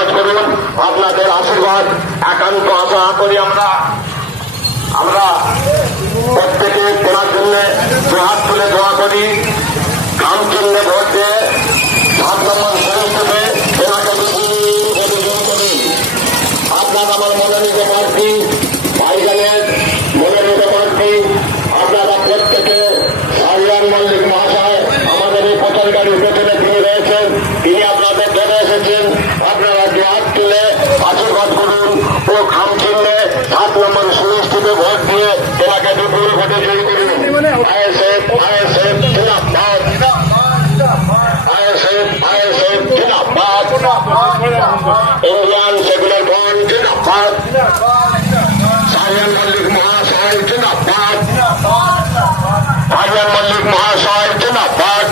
আশীর্বাদ করুন। আপনাদের আশীর্বাদ একান্ত আশা করি আমরা প্রত্যেকে তেনার জন্য দুহাত তুলে দোয়া করি। খাম চিহ্নে ভোট দিয়ে 7 নম্বর সংসদে তেনাকে করুন। আপনার আমার মনোনীত প্রার্থী ভাইজানের মনোনীত প্রার্থী আপনারা প্রত্যেকে শাহরিয়ার মল্লিক মহাশয় আমাদের এই প্রচারকারীর পেছনে তিনি রয়েছেন, তিনি আপনাদের ধরে এসেছেন। আপনারা দুহাত তুলে আশীর্বাদ করুন ও খাম চিহ্নে 7 নম্বর সুনিশ্চিতে ভোট দিয়ে তেনাকে বিপুল ভোটে জয়ী করুন। আইএসএফ আইএসএফ জিন্দাবাদ, আইএসএফ আইএসএফ জিন্দাবাদ, ইন্ডিয়ান সেকুলার ফ্রন্ট জিন্দাবাদ, শাহরিয়ার মল্লিক মহাশয় জিন্দাবাদ, শাহরিয়ার মল্লিক মহাশয় জিন্দাবাদ,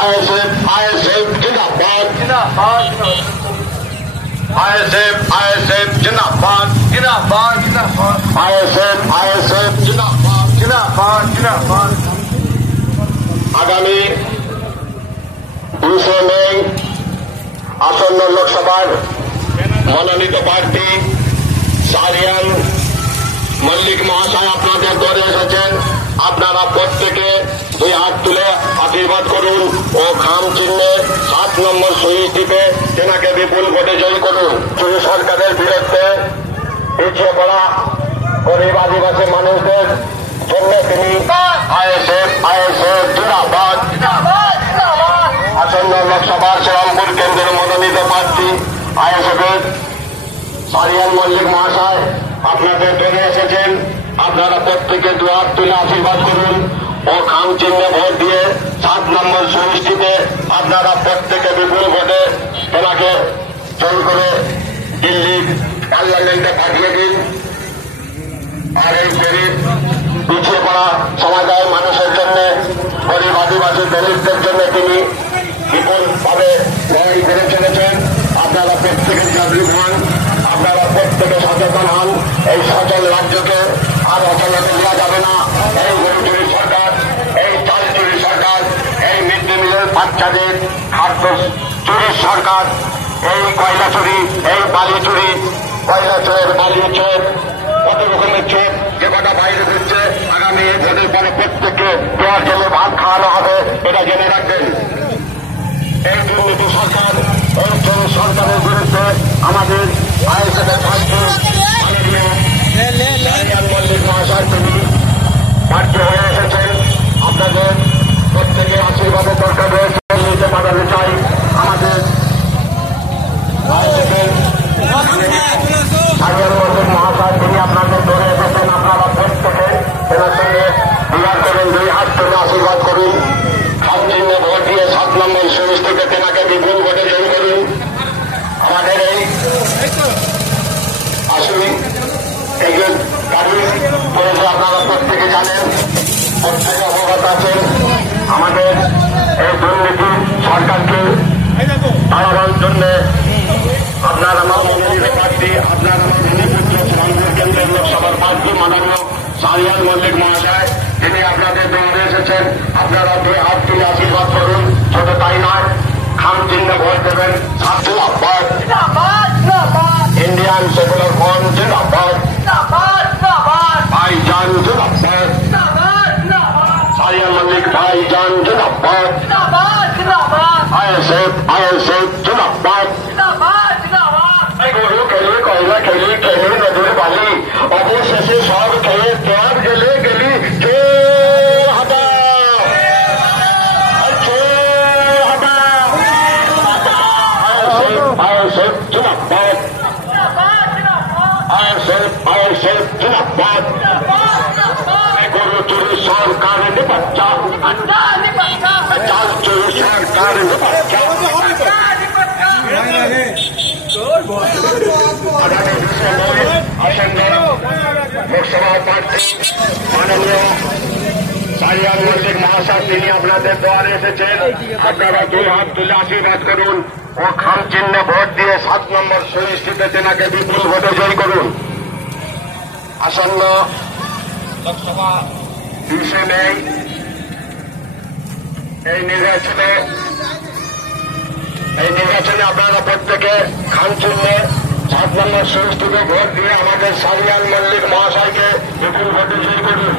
আইএসএফ আইএসএফ জিন্দাবাদ, আইএসএফ আইএসএফ জিন্দাবাদ, আইএসএফ আইএসএফ জিন্দাবাদ। আগামী 20 মে আসন্ন লোকসভার মনোনীত প্রার্থী শাহরিয়ার মল্লিক মহাশয় আপনাদের দরে এসেছেন। আপনারা প্রত্যেকে 2 হাত তুলে আশীর্বাদ করুন ও খাম চিহ্নে 7 নম্বর সুইচ টিপে তেনাকে বিপুল ভোটে জয়ী করুন। চুরি সরকারের বিরুদ্ধে পিছিয়ে পড়া গরিব আদিবাসী মানুষদের জন্য তিনি আইএসএফ আইএসএফ জিন্দাবাদ। আসন্ন লোকসভার শ্রীরামপুর কেন্দ্রের মনোনীত প্রার্থী আইএসএফের শাহরিয়ার মল্লিক মহাশয় আপনাদের দলে এসেছেন। আপনারা প্রত্যেকে 2 হাত তুলে আশীর্বাদ করুন ও খাম চিহ্নে ভোট দিয়ে 7 নম্বর সুনিশ্চিতে আপনারা প্রত্যেকে বিপুল ভোটে তেনাকে জয়ী করে দিল্লির পার্লামেন্টে পাঠিয়ে দিন। আর এই গরিব পিছিয়ে পড়া সমাজের মানুষের জন্য, গরিব আদিবাসী দলিতদের জন্য তিনি বিপুলভাবে লড়াই করে চলেছেন। আপনারা প্রত্যেকে জাগরুক হন, আপনারা প্রত্যেকে সচেতন হন। এই সচল রাজ্যকে আর অচলতে দেওয়া যাবে না। এই গরু চুরি সরকার, এই চাল চুরি সরকার, এই মিড ডে মিলের বাচ্চাদের খাদ্য চুরির সরকার, এই কয়লা চুরি, এই বালি চুরি, কয়লা চোর, বালি চোর, কত রকমের চোর যে কটা বাইরে দিচ্ছে। আগামী ভোটের পরে প্রত্যেককে দেওয়ার জন্য ভাত খাওয়ানো হবে, এটা জেনে রাখবেন। এই দুর্নীতি সরকার, এই চোর সরকারের বিরুদ্ধে আমাদের আইএসএফের প্রার্থী শাহরিয়ার মল্লিক মহাশয় তিনি প্রার্থী হয়ে এসেছেন। আপনাদের প্রত্যেকের আশীর্বাদের দরকার রয়েছে। নিতে পাঠাতে চাই আমাদের শাহরিয়ার মল্লিক মহাশয় তিনি আপনাদের ধরে এসেছেন। আপনারা প্রত্যেকে তেনার সঙ্গে বিরাট করুন, 2 হাত তুলে আশীর্বাদ করুন। খাম চিহ্নে ভোট দিয়ে 7 নম্বর সুনিশ্চিতে তেনাকে বিপুল ভোটে জয়ী করুন। আমাদের এই আসুন এই যে দাবি করেছে আপনারা প্রত্যেকে জানেন, প্রত্যেকে অবগত আছেন। আমাদের এই দুর্নীতি সরকারকে তাড়ানোর জন্য আপনার আমার মনোনীত প্রার্থী, আপনার আমার মণিপুত্র শ্রীরামপুর কেন্দ্রের লোকসভার প্রার্থী মাননীয় শাহরিয়ার মল্লিক মহাশয় তিনি আপনাদের দৌড়ে এসেছেন। আপনারা 2 হাত তুলে আশীর্বাদ করুন। শুধু তাই নয়, খাম চিহ্নে ভোট দেবেন। জিন্দাবাদ, ইন্ডিয়ান সেকুলার ফ্রন্ট জিন্দাবাদ, ভাইজান জিন্দাবাদ, শাহরিয়ার মল্লিক ভাইজান জিন্দাবাদ, আইএসএফ আইএসএফ জিন্দাবাদ। গরু খেলে, কয়লা খেলি, খেলে নদীর বালি, অবশেষে সব খেয়ে তোর গেলে গেলি চোর হাটা, চোর হাটা। আইএসএফ জিন্দাবাদ, আইএসএফ আইএসএফ জিন্দাবাদ। গরু চুরি সরকারের বাচ্চা, চাল চুরি সরকারের বাচ্চা। আসন্ন লোকসভা প্রার্থী মাননীয় শাহরিয়ার মল্লিক মহাশয় তিনি আপনাদের দ্বারে এসেছেন। আপনারা 2 হাত তুলে আশীর্বাদ করুন ও খাম চিহ্নে ভোট দিয়ে 7 নম্বর সুনিশ্চিতে তেনাকে বিপুল ভোটে জয়ী করুন। আসন্ন লোকসভা 20 মে এই নির্বাচনে এই নির্বাচনে আপনারা প্রত্যেকে খানচিহ্নে 7 নম্বর সুইচ থেকে ভোট দিয়ে আমাদের সারিয়ান মল্লিক মহাশয়কে বিপুল ভোটে জয়ী করুন।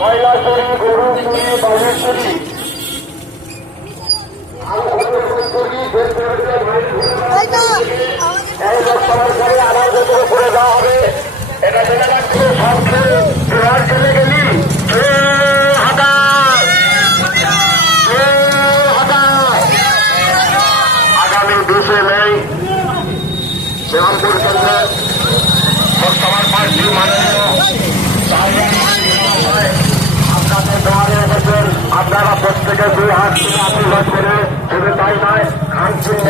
কয়লা চুরি, গরু চুরি, বালু চুরি, এই লোকসভার পরে আমার ভেতরে করে দেওয়া হবে। এটা জেনে রাখছি সবকে বিহার চলে গেলি আগামী 20 মে শ্রীরামপুর কেন্দ্রের লোকসভার পার্টি মাননীয় আপনাদের দ্বারে এসেছেন। আপনারা প্রত্যেকে 2 হাত তুলে আশীর্বাদ করে শুধু তাই নয় খান চিহ্ন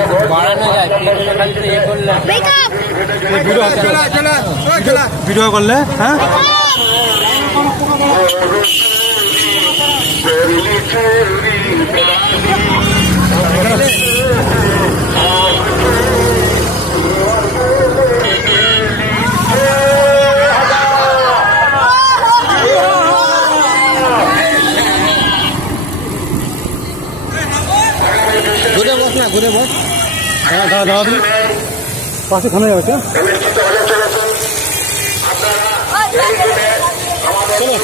ভিডিও করলে হ্যাঁ ঘুরে বস দাদা পাশে থানায় আছে চলো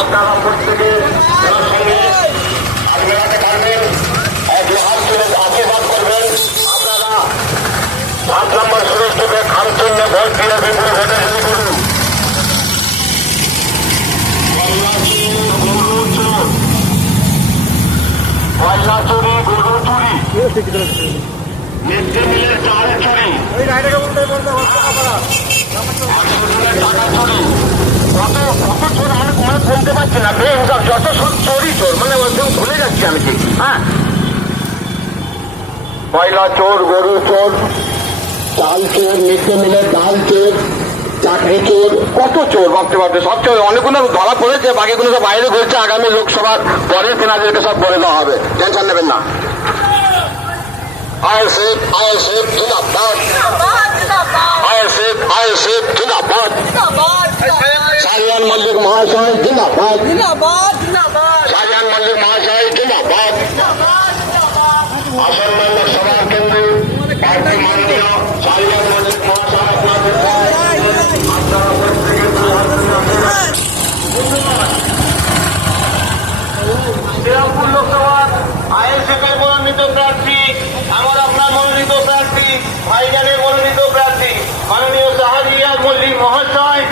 আপনারা প্রত্যেকে আশীর্বাদ করবেন। আপনারা 7 নম্বর সুরেশ থেকে খানচিহ্ন ভোট দিয়ে বিপুল ভোটে জয়ী করুন। কয়লা চুরি, গরু চুরি, মিড ডে মিলের চাল চুরি, টাকা চুরি, কত চোর আমি কোনো বলতে পারছি না। বেহিসাব যত সব চোরই চোর, মানে একদম ভুলে যাচ্ছি আমি কি। হ্যাঁ, কয়লা চোর, গরু চোর, চাল চোর, মিড ডে মিলের ডাল চোর, চাকরি চোর, কত চোর ভাবতে ভাবতে সব চোর। অনেকগুলো ধরা পড়েছে, বাকিগুলো সব বাইরে ঘুরছে। আগামী লোকসভার পরে তেনাদেরকে সব বলে দেওয়া হবে, টেনশন নেবেন না। আইএসএফ জিন্দাবাদ, আইএসএফ জিন্দাবাদ, সারিয়ান মল্লিক মহাশয় জিন্দাবাদ, সারিয়ান মল্লিক মহাশয় জিন্দাবাদ। আসন্ন লোকসভার কেন্দ্রে পার্টি মাননীয় সারিয়ান মল্লিক মহাশয় আপনাদের শ্রীরামপুর লোকসভার আইএসএফ এর মনোনীত প্রার্থী, আমার আপনার মনোনীত প্রার্থী, ভাইজানের মনোনীত প্রার্থী মাননীয় শাহরিয়ার মল্লিক মহাশয়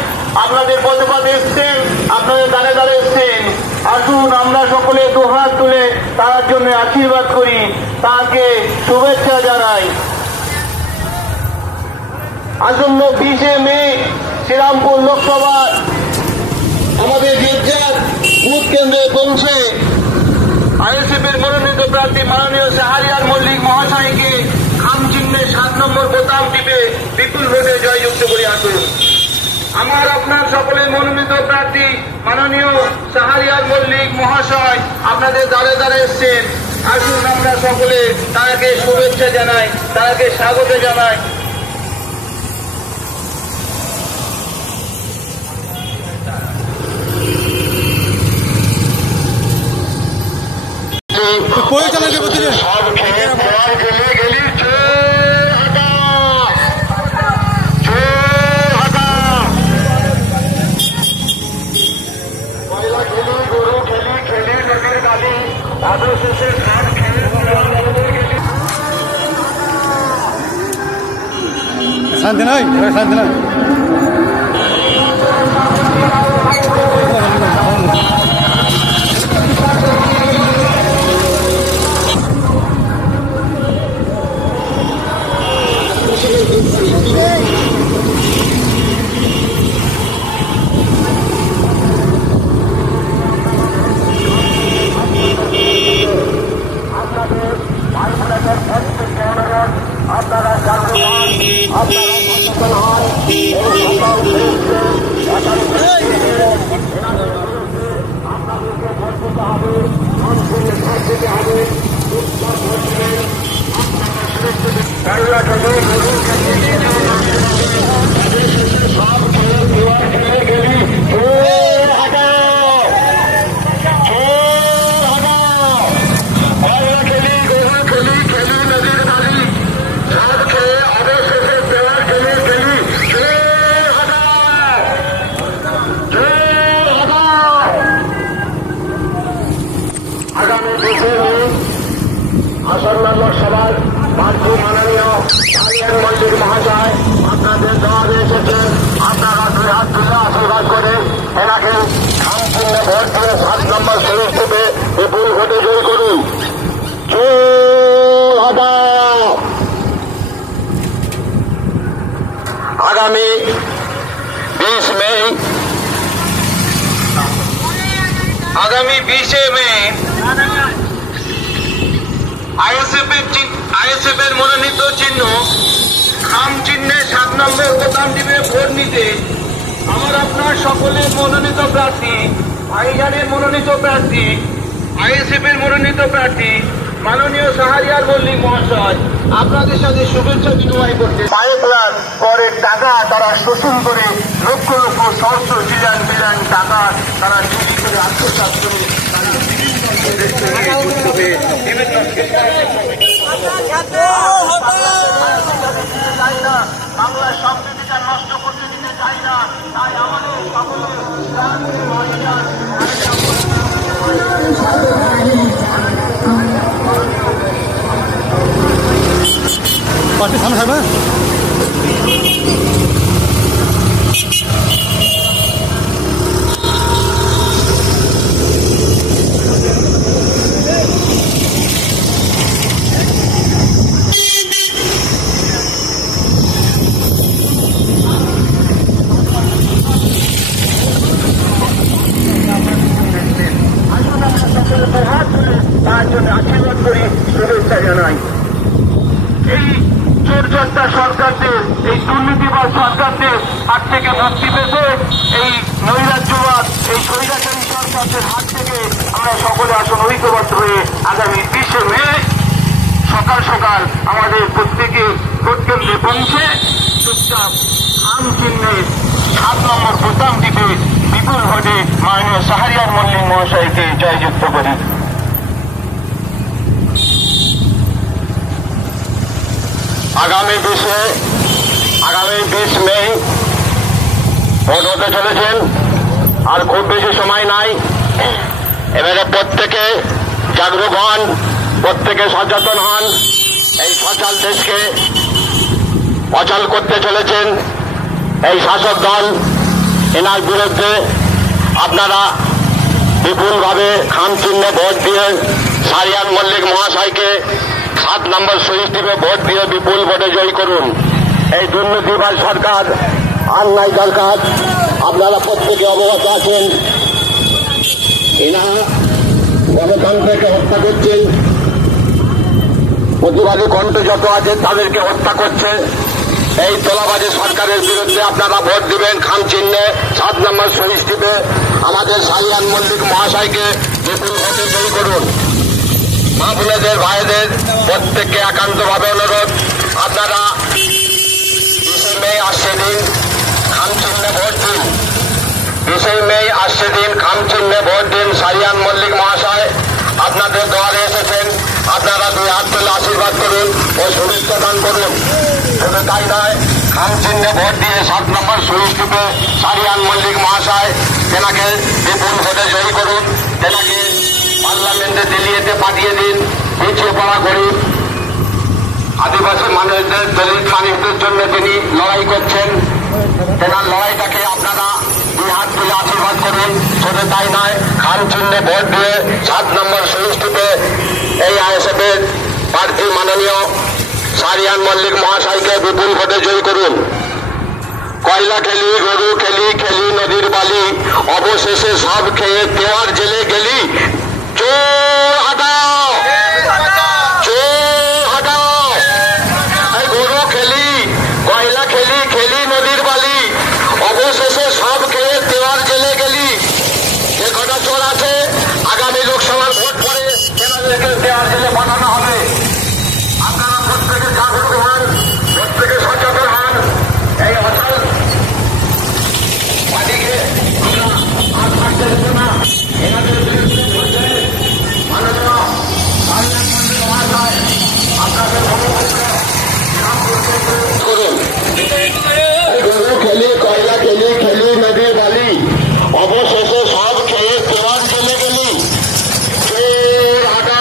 আপনাদের পদে পদে এসছেন, আপনাদের দ্বারে দ্বারে এসছেন। আসুন আমরা সকলে 2 হাত তুলে তার জন্য আশীর্বাদ করি, তাকে শুভেচ্ছা জানাই। আসন্ন 20 মে শ্রীরামপুর লোকসভার আমাদের গির্জার বুথ কেন্দ্রে পৌঁছে আইএসএফ এর মনোনীত প্রার্থী মাননীয় শাহরিয়ার মল্লিক মহাশয়কে খাম চিহ্নে 7 নম্বর বোতাম টিপে বিপুল ভোটে জয়যুক্ত করে আসুন। আমার আপনার সকলের মনোনীত প্রার্থী মাননীয় শাহরিয়ার মল্লিক মহাশয় আপনাদের দ্বারে দ্বারে এসছেন। আসুন আমরা সকলে তাকে শুভেচ্ছা জানাই, তাকে স্বাগত জানাই। পরিচালনা সব খেয়ে পড়ার গেলে গেলি কয়লা খেলি, গরু খেলি, খেলি নদীর গালি, অবশেষে সব খেয়ে শান্তি নয়, শান্তি নয়। আপনারা সচেতন হন। আসন্ন লোকসভার প্রার্থী মাননীয় সারিয়ান মল্লিক মহাশয় আপনাদের দলে এসেছেন। আপনারা দুই হাত তুলে আশীর্বাদ করে এনাকে সম্পূর্ণ ভোট দিয়ে 7 নম্বর সিরিজ থেকে বিপুল ভোটে জয়ী করুন। আগামী 20 মে আইএসএফ এর মনোনীত চিহ্ন খাম চিহ্নে 7 নম্বর বোতাম টিপে ভোট নিতে আমার আপনার সকলের মনোনীত প্রার্থী, ভাইজানের মনোনীত প্রার্থী, আইএসএফ এর মনোনীত প্রার্থী মাননীয় শাহরিয়ার মল্লিক মহাশয় আপনাদের সাথে শুভেচ্ছা বিনিময় করতে পাইপলাইন করের টাকা তারা শোষণ করে লক্ষ লক্ষ সহস্র বিলিয়ন টাকা তারা চুরি করে আত্মসাৎ করে তারা বাংলার সংস্কৃতিটা নষ্ট করতে দিতে চাই না। তাই আমাদের সকলের পার্টি সামনে থাকবে। তার জন্য আশীর্বাদ করি, শুভেচ্ছা জানাই। এই চোরচর্চা সরকারদের, এই দুর্নীতিবাদ সরকারদের হাত থেকে মুক্তি পেতে এই নৈরাজ্যবাদ, এই স্বৈরাচারী সরকারদের হাত থেকে আমরা সকলে আসুন ঐক্যবদ্ধ হয়ে আগামী 20 মে সকাল সকাল আমাদের প্রত্যেকে ভোট কেন্দ্রে পৌঁছে চুপচাপ খাম চিহ্নে 7 নম্বর বোতাম টিপে বিপুল ভোটে মাননীয় শাহরিয়ার মল্লিক মহাশয়কে জয়যুক্ত করি। আগামী 20 মে ভোট হতে চলেছেন। আর খুব বেশি সময় নাই। এবারে প্রত্যেকে জাগরুক হন, প্রত্যেকে সচেতন হন। এই সচল দেশকে অচল করতে চলেছেন এই শাসক দল। এনার বিরুদ্ধে আপনারা বিপুলভাবে খাম চিহ্নে ভোট দিয়ে শাহরিয়ার মল্লিক মহাশয়কে 7 নম্বর সুইচ টিপে ভোট দিয়ে বিপুল ভোটে জয়ী করুন। এই দুর্নীতিবাজ সরকার অন্যায় সরকার আপনারা প্রত্যেকে অবগত আছেন। এরা গণতন্ত্রকে হত্যা করছেন, প্রতিবাদী কণ্ঠ যত আছে তাদেরকে হত্যা করছে। এই তোলাবাজি সরকারের বিরুদ্ধে আপনারা ভোট দিবেন খাম চিহ্নে 7 নম্বর সুইচ টিপে আমাদের শাহরিয়ার মল্লিক মহাশয়কে বিপুল ভোটে জয়ী করুন। আপনাদের ভাইদের প্রত্যেককে একান্তভাবে অনুরোধ, আপনারা 20 মে আসছে দিন খাম চিহ্নে ভোট দিন। 20 মে আসছে দিন খাম চিহ্নে ভোট দিন। শাহরিয়ার মল্লিক মহাশয় আপনাদের দোয়ারে এসেছেন। আপনারা 2 হাত তুলে আশীর্বাদ করুন ও শুভেচ্ছা দান করুন। শুধু তাই নয়, খাম চিহ্নে ভোট দিয়ে 7 নম্বর সুইচ টিপে শাহরিয়ার মল্লিক মহাশয় তেনাকে বিপুল ভোটে জয়ী করুন। তেনাকে পার্লামেন্টে দিল্লিতে পাঠিয়ে দিন। পিছিয়ে পড়া গরিব আদিবাসী মানুষদের, দলিত মানুষদের জন্য তিনি লড়াই করছেন। তেনার লড়াইটাকে আপনারা 2 হাত তুলে আশীর্বাদ করুন। শুধু তাই নয়, খাম চিহ্নে ভোট দিয়ে 7 নম্বর সুইচ টিপে এই আইএসএফের প্রার্থী মাননীয় শাহরিয়ার মল্লিক মহাশয়কে বিপুল ভোটে জয়ী করুন। কয়লা খেলি, গরু খেলি, খেলি নদীর বালি, অবশেষে সব খেয়ে দেওয়ার জেলে গেলি। চোর হাটাও, চোর হাটাও। এই গরু খেলি, কয়লা খেলি, খেলি নদীর বালি, অবশেষে সব খেয়ে দেওয়ার জেলে গেলি। যে কটা চোর আছে আগামী লোকসভার ভোট পরে তেনাদেরকে দেওয়ার জেলে পাঠানো হবে। আপনারা প্রত্যেকে জাগরুক হন, প্রত্যেকে সচেতন হন। এই অচল পার্টিকে আমরা আর থাকতে দেব না। এনাদের বিরুদ্ধে মাননীয় শাহরিয়ার মল্লিক মহাশয় আপনাদের করুন। গরু খেলি, কয়লা খেলি, খেলি নদীর বালি, অবশেষে সব খেয়ে দেওয়ার চলে গেলি। চোর হাটা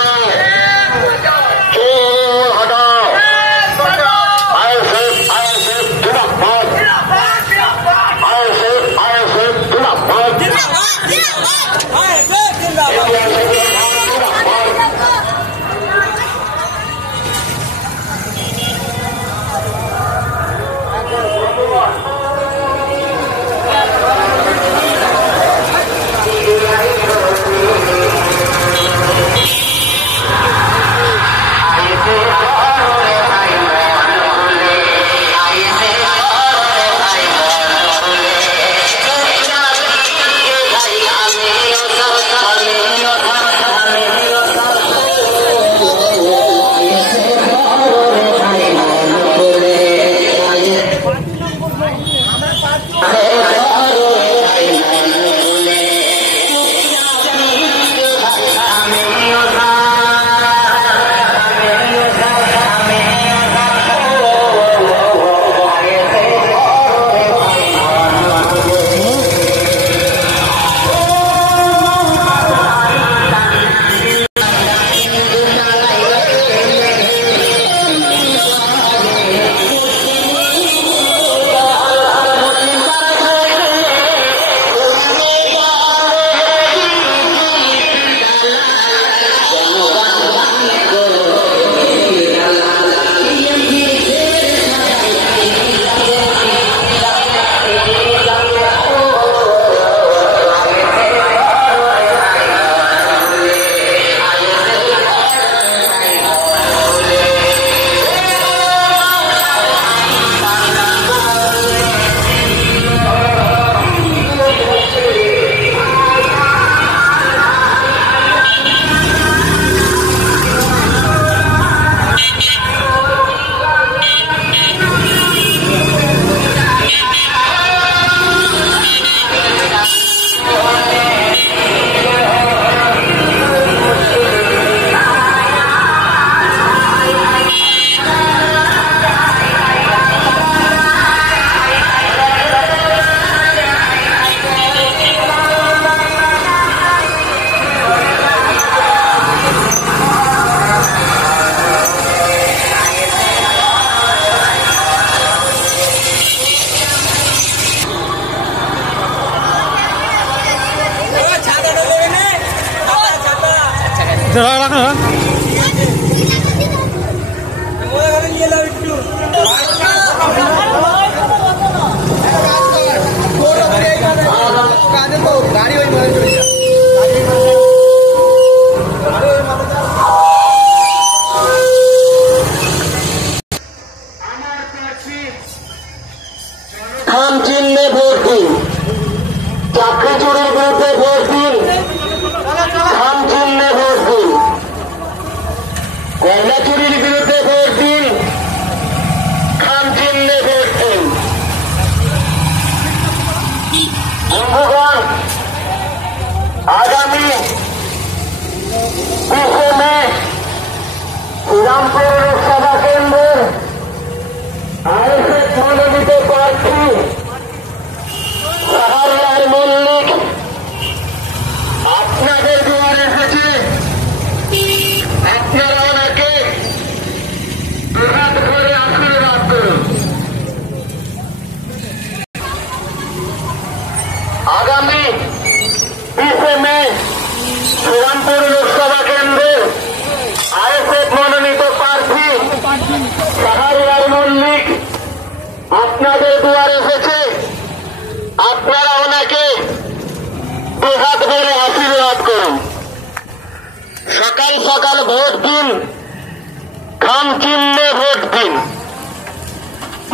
রাখো হ্যাঁ খাম চিহ্নে ভোট দিন। চাকরি চুরির বিরুদ্ধে ভোট দিন। খাম চিহ্নে ভোট দিন। কয়লা চুরির বিরুদ্ধে ভোট দিন। খাম চিহ্নে ভোট দিন। বন্ধুগণ, আগামী 20শে মে শ্রীরামপুর লোকসভা কেন্দ্রের আইএসএফ মনোনীত প্রার্থী শাহরিয়ার মল্লিক আপনাদের দুয়ারে এসেছে। আপনারা ওনাকে দুহাত ভরে আশীর্বাদ করুন। আগামী 20শে মে শ্রীরামপুর লোকসভা কেন্দ্রের আইএসএফ মনোনীত প্রার্থী শাহরিয়ার মল্লিক আপনাদের দুয়ারে এসেছে। আপনারা ওনাকে দুহাত ভরে আশীর্বাদ করুন। সকাল সকাল ভোট দিন। খাম চিহ্নে ভোট দিন।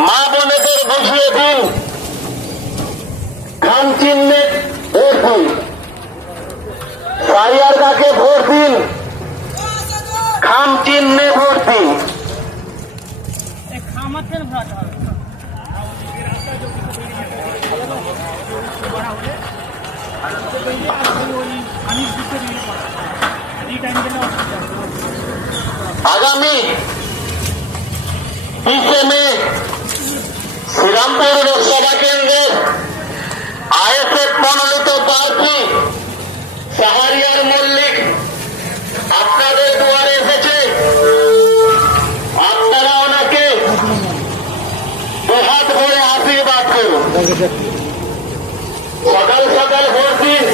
মা বোনেদের বুঝিয়ে দিন। খাম চিহ্নে ভোট দিন। শাহরিয়ার দাকে ভোট দিন। খাম চিহ্নে ভোট দিন। আগামী 20শে মে শ্রীরামপুর লোকসভা কেন্দ্রের আইএসএফ মনোনীত প্রার্থী শাহরিয়ার মল্লিক আপনাদের দুয়ারে এসেছে। আপনারা ওনাকে দুহাত ভরে আশীর্বাদ করুন। সকাল সকাল ভোট দিন।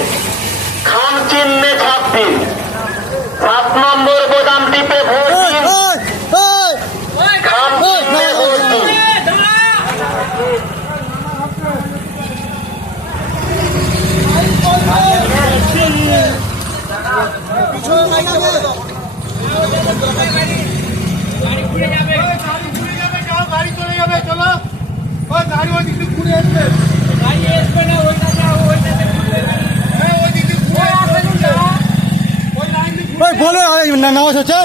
খাম চিহ্নে ছাপ দিন। 7 নম্বর বোতাম টিপে ভোট দিন। খাম চিহ্নে ভোট দিন। গাড়ি চলে যাবে, চলো ওই গাড়ি ওই দিকে ঘুরে আসবে। বলে নামাজ হচ্ছে।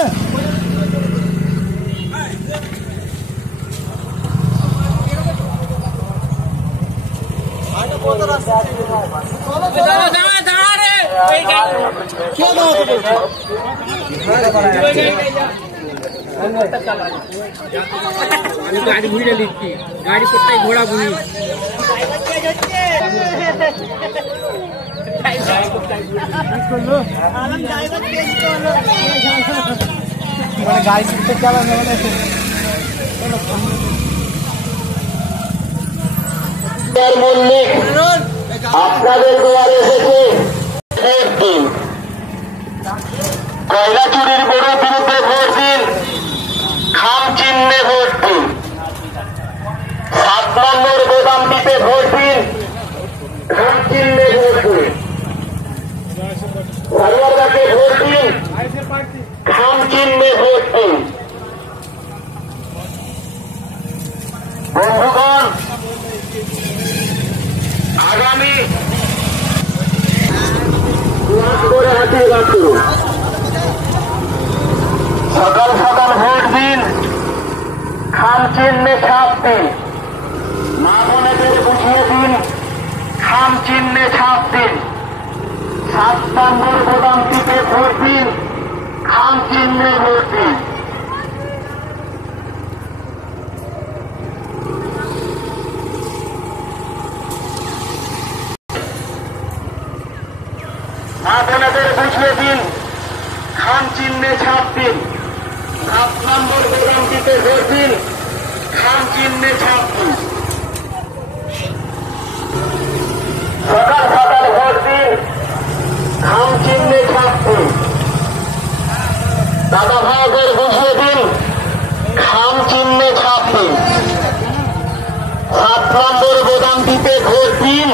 गाड़ी घुरे लिखती गाड़ी कोথায় ঘোড়া বুঝি মানে গাড়ি করতে চালানো মানে মল্লিক আপনাদের দুয়ারে এসেছে। ভোট দিন। কয়লা চুরির বিরুদ্ধে ভোট দিন। খাম চিহ্নে ভোট দিন। 7 নম্বর বোতাম টিপে ভোট দিন। খাম চিহ্নে ভোট দিন। শাহরিয়ারকে ভোট দিন। খাম চিহ্নে ভোট দিন। বন্ধুগণ, আগামী করে আশীর্বাদ করুন। সকাল সকাল ভোট দিন। খাম চিহ্নে ছাপ দিন। মা বোনেদের বুঝিয়ে দিন। খাম চিহ্নে ছাপ দিন। 7 নম্বর বোতাম টিপে ভোট দিন। খাম চিহ্নে ভোট দিন। মা বোনেদের বুঝিয়ে দিন। খাম চিহ্নে ছাপ দিন। 7 নম্বর বোতাম টিপে ভোট দিন। খাম চিহ্নে ছাপ দিন। সকাল সকাল ভোট দিন। খাম চিহ্নে ছাপ দিন। দাদা ভাইদের বুঝিয়ে দিন, খাম চিহ্নে ছাপ দিন। 7 নম্বর গোদামটিতে ভোট দিন,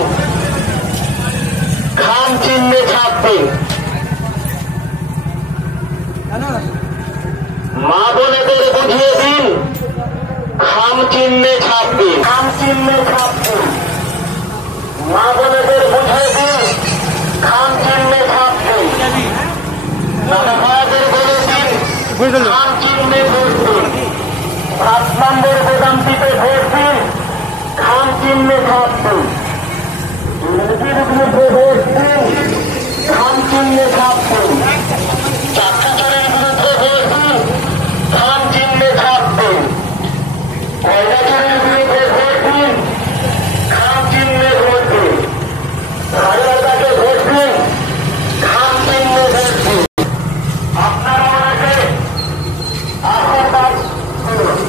খাম চিহ্নে ছাপ দিন। মা বোনেদের বুঝিয়ে দিন, খাম চিহ্নে ছাপ দিন, খাম চিহ্নে ছাপ দিন। মা বোনেদের বুঝিয়ে দিন, খাম চিহ্নে ছাপ দিন। দাদা ভাইদের বলে দিন, খাম চিহ্নে ভোট দিন। 7 নম্বর গোদামটিতে ভোট দিন, খাম চিহ্নে ছাপ দিন। নদীর বিরুদ্ধে ভোট দিন, খাম চিহ্নে ছাপ দিন। চাকরিচোরের বিরুদ্ধে ভোট দিন, খাম চিহ্নে ছাপ দিন। কয়লাচোরের বিরুদ্ধে ভোট দিন, খাম চিহ্নে ভোট দিন। হাজারটাকে ভোট দিন, খাম চিহ্নে ভোট দিন। আপনারা ওনাকে আশীর্বাদ করুন।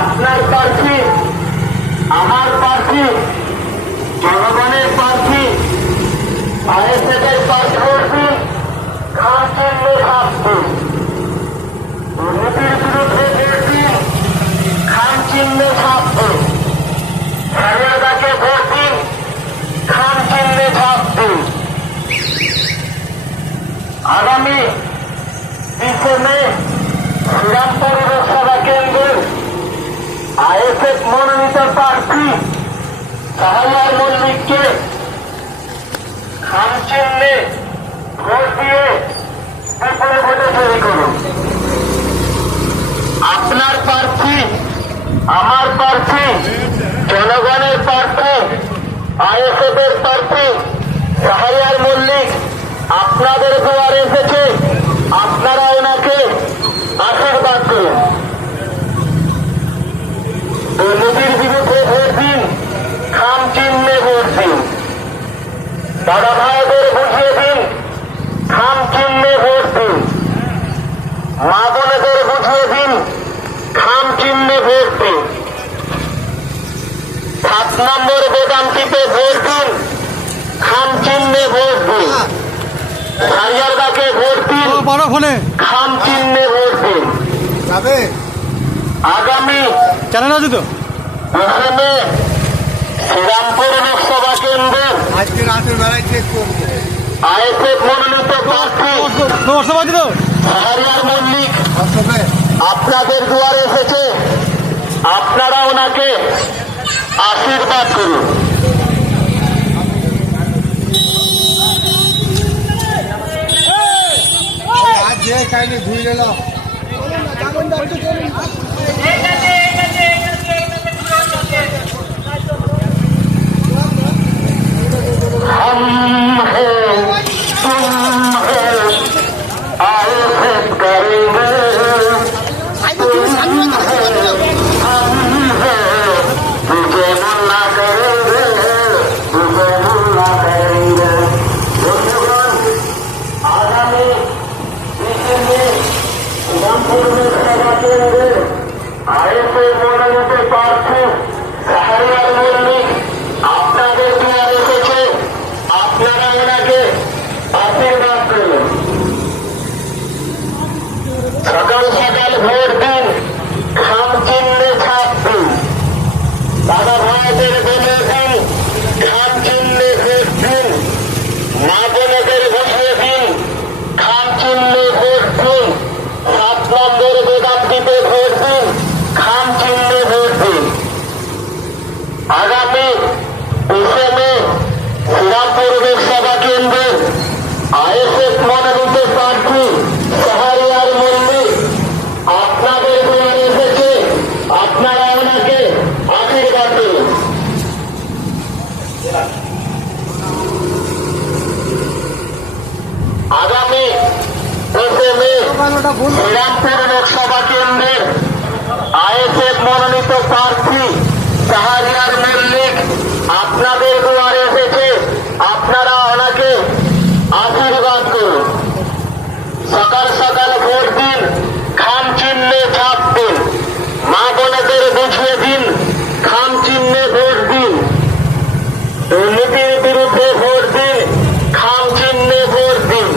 আপনার প্রার্থী, আমার প্রার্থী, জনগণের প্রার্থী, আইএসএফের প্রার্থী ভোট দিন, খাম চিহ্নে ছাপ দিন। দুর্নীতির বিরুদ্ধে ভোট দিন, খাম চিহ্নে ছাপ দিন। হাজারটাকে ভোট দিন, খাম চিহ্নে ছাপ দিন। আগামী 20 মে শ্রীরামপুর লোকসভা কেন্দ্রের আইএসএফ মনোনীত প্রার্থী শাহরিয়ার মল্লিককে খাম চিহ্নে ভোট দিয়ে বিপুল ভোটে জয়ী করুন। আপনার প্রার্থী, আমার প্রার্থী, জনগণের প্রার্থী, আইএসএফের প্রার্থী শাহরিয়ার মল্লিক আপনাদের দুয়ারে এসেছে। আপনারা ওনাকে আশীর্বাদ করুন। দুর্নীতির বিরুদ্ধে ভোট দিন, খাম চিহ্নে ভোট দিন। দাদা ভাইদের বুঝিয়ে দিন, খাম চিহ্নে ভোট দিন। মা বোনেদের বুঝিয়ে দিন, খাম চিহ্নে ভোট দিন। 7 নম্বর গোদামটিতে ভোট দিন, খাম চিহ্নে ভোট দিন। হাজারদাকে ভোট দিন, খাম চিহ্নে ভোট দিন। আগামী জানেন আছে তো 20 মে শ্রীরামপুর লোকসভা কেন্দ্রের আজকে রাতের বেলায় চেক করবো। আইএসএফ মনোনীত প্রার্থী শাহরিয়ার মল্লিক আপনাদের দুয়ারে এসেছে। আপনারা ওনাকে আশীর্বাদ করুন। আজ যে কাহিনী ঘুরে গেল हम हैं, तुम हैं, आइएसएफ करेंगे। तुम हैं, हम हैं, तुझे मुन्ना करेंगे, तुझे मुन्ना करेंगे। बंधुगण, आगामी 20 মে শ্রীরামপুর লোকসভা কেন্দ্রে আইএসএফ মনোনীত প্রার্থী শাহরিয়ার মল্লিক আপনাদের দুয়ারে এসেছে। আপনারা ওনাকে আশীর্বাদ করুন। সকাল সকাল ভোট দিন, খাম চিহ্নে ছাপ দিন। দাদা ভাইদের বলে দিন, খাম চিহ্নে ভোট দিন। মা বোনেদের বুঝিয়ে দিন, খাম চিহ্নে ভোট দিন। 7 নম্বর গোদামটিতে ভোট দিন, খাম চিহ্নে ভোট দিন। আগামী 20 মে শ্রীরামপুর লোকসভা কেন্দ্রের আইএসএফ মনোনীত প্রার্থী শাহরিয়ার মল্লিক আপনাদের দুয়ারে এসেছে। আপনারা ওনাকে আশীর্বাদ করুন। আগামী 20 মে শ্রীরামপুর লোকসভা কেন্দ্রের আইএসএফ মনোনীত প্রার্থী শাহরিয়ার মল্লিক আপনাদের দুয়ারে এসেছে। আপনারা ওনাকে আশীর্বাদ করুন। সকাল সকাল ভোট দিন, খাম চিহ্নে ছাপ দিন। মা বোনেদের বুঝিয়ে দিন, খাম চিহ্নে ভোট দিন। দুর্নীতির বিরুদ্ধে ভোট দিন, খাম চিহ্নে ভোট দিন।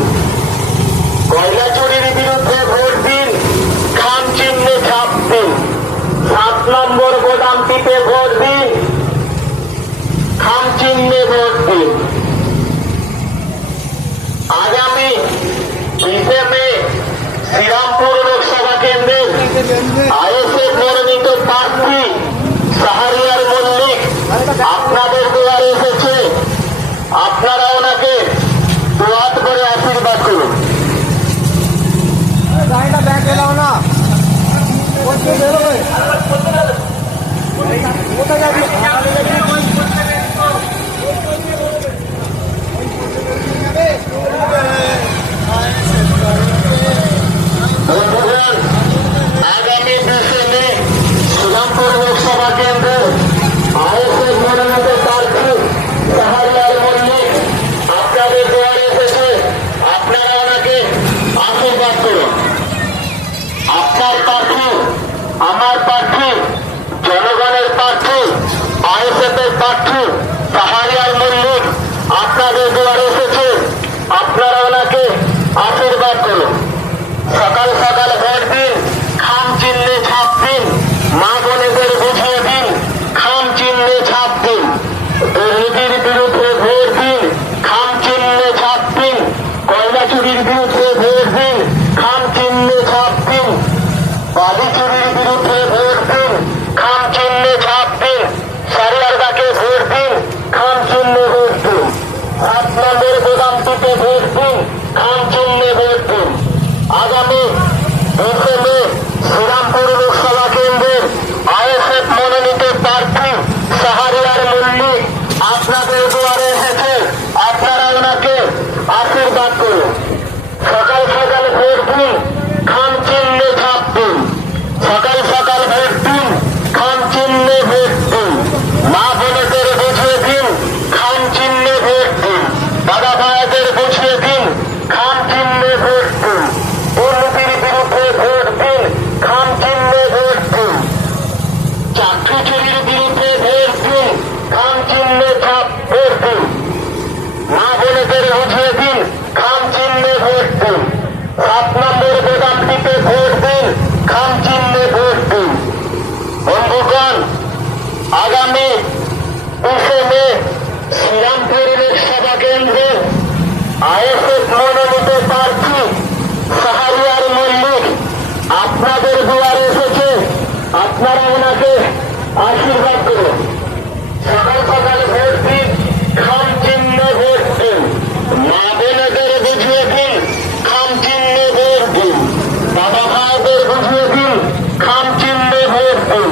শ্রীরামপুর লোকসভা কেন্দ্রের আইএসএফ মনোনীত প্রার্থী শাহরিয়ার মল্লিক আপনাদের দুয়ারে এসেছে। আপনারা ওনাকে দুহাত করে আশীর্বাদ করুন। গাড়িটা ব্যাগ এলাও না, কোথায় বেরোবে, কোথায় যাবি? আগামী 20 মে শ্রীরামপুর লোকসভা কেন্দ্রের আইএসএফ মনোনীত প্রার্থী শাহরিয়ার মল্লিক আপনাদের দুয়ারে এসেছে। আপনারা ওনাকে আশীর্বাদ করুন। আপনার প্রার্থী, আমার প্রার্থী, জনগণের প্রার্থী, আইএসএফ এর প্রার্থী শাহরিয়ার মল্লিক আপনাদের দুয়ারে এসেছে। আপনারা ওনাকে আশীর্বাদ করুন। সকাল সকাল ভোট দিন, খাম চিহ্নে ছাপ দিন। মা বোনেদের বুঝিয়ে দিন, খাম চিহ্নে ছাপ দিন। দুর্নীতির বিরুদ্ধে ভোট দিন, খাম চিহ্নে ছাপ দিন। কয়লা চুরির বিরুদ্ধে ভোট দিন, খাম চিহ্নে ছাপ দিন। বালি চুরির বিরুদ্ধে ভোট দিন, খাম চিহ্নে ছাপ দিন। সারিয়ারদাকে ভোট দিন, খাম চিহ্নে ভোট দিন। 7 নম্বর গোদামটিতে ভোট দিন, খাম চিহ্নে ভোট দিন। আগামী 20 মে শ্রীরামপুর লোকসভা কেন্দ্রের আইএসএফ মনোনীত প্রার্থী শাহরিয়ার মল্লিক আপনাদের দুয়ারে এসেছে। আপনারা ওনাকে আশীর্বাদ করুন। সকাল সকাল ভোট দিন, খাম চিহ্নে ছাপ দিন। সকাল সকাল ভোট দিন, খাম চিহ্নে ভোট দিন। মা বোনেদের বুঝিয়ে দিন, খাম চিহ্নে ভোট দিন। দাদা ভাইদের বুঝিয়ে দিন, খাম চিহ্নে ভোট দিন। দুর্নীতির বিরুদ্ধে ভোট দিন, খাম চিহ্নে ভোট দিন। চাকরি চুরির বিরুদ্ধে ভোট দিন, খাম চিহ্নে ছাপ ভোট দিন। মা বোনেদের বুঝিয়ে দিন, খাম চিহ্নে ভোট দিন। 7 নম্বর গোদামটিতে ভোট দিন, খাম চিহ্নে ভোট দিন। বন্ধুগণ, আগামী 20 মে শ্রীরামপুর লোকসভা কেন্দ্রের আইএসএফ মনোনীত প্রার্থী শাহরিয়ার মল্লিক আপনাদের দুয়ারে এসেছে। আপনারা ওনাকে আশীর্বাদ করুন। সকাল সকাল ভোট দিন, খাম চিহ্নে ভোট দিন। মা বোনেদের বুঝিয়ে দিন, খাম চিহ্নে ভোট দিন। বাবা ভাইদের বুঝিয়ে দিন, খাম চিহ্নে ভোট দিন।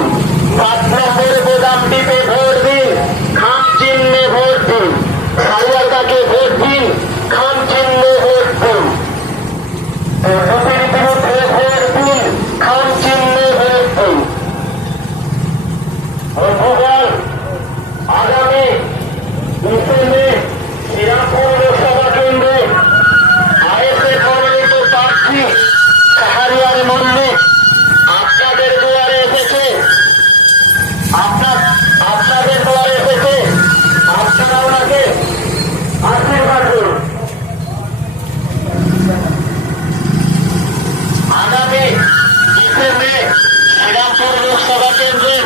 7 নম্বর গোদামটিতে ভোট দিন, খাম চিহ্নে ভোট দিন। সারিয়ারদাকে ভোট দিন, খাম চিহ্নে ভোট দিন। দুর্নীতির বিরুদ্ধে ভোট দিন, খাম চিহ্নে ভোট দিন। বন্ধুগণ, আগামী 20 মে শ্রীরামপুর লোকসভা কেন্দ্রে আইএসএফ মনোনীত প্রার্থী শাহরিয়ার মল্লিক আপনাদের দুয়ারে এসেছে। আপনাদের দুয়ারে এসেছে। আপনারা ওনাকে আশীর্বাদ করুন। আগামী 20 মে শ্রীরামপুর লোকসভা কেন্দ্রের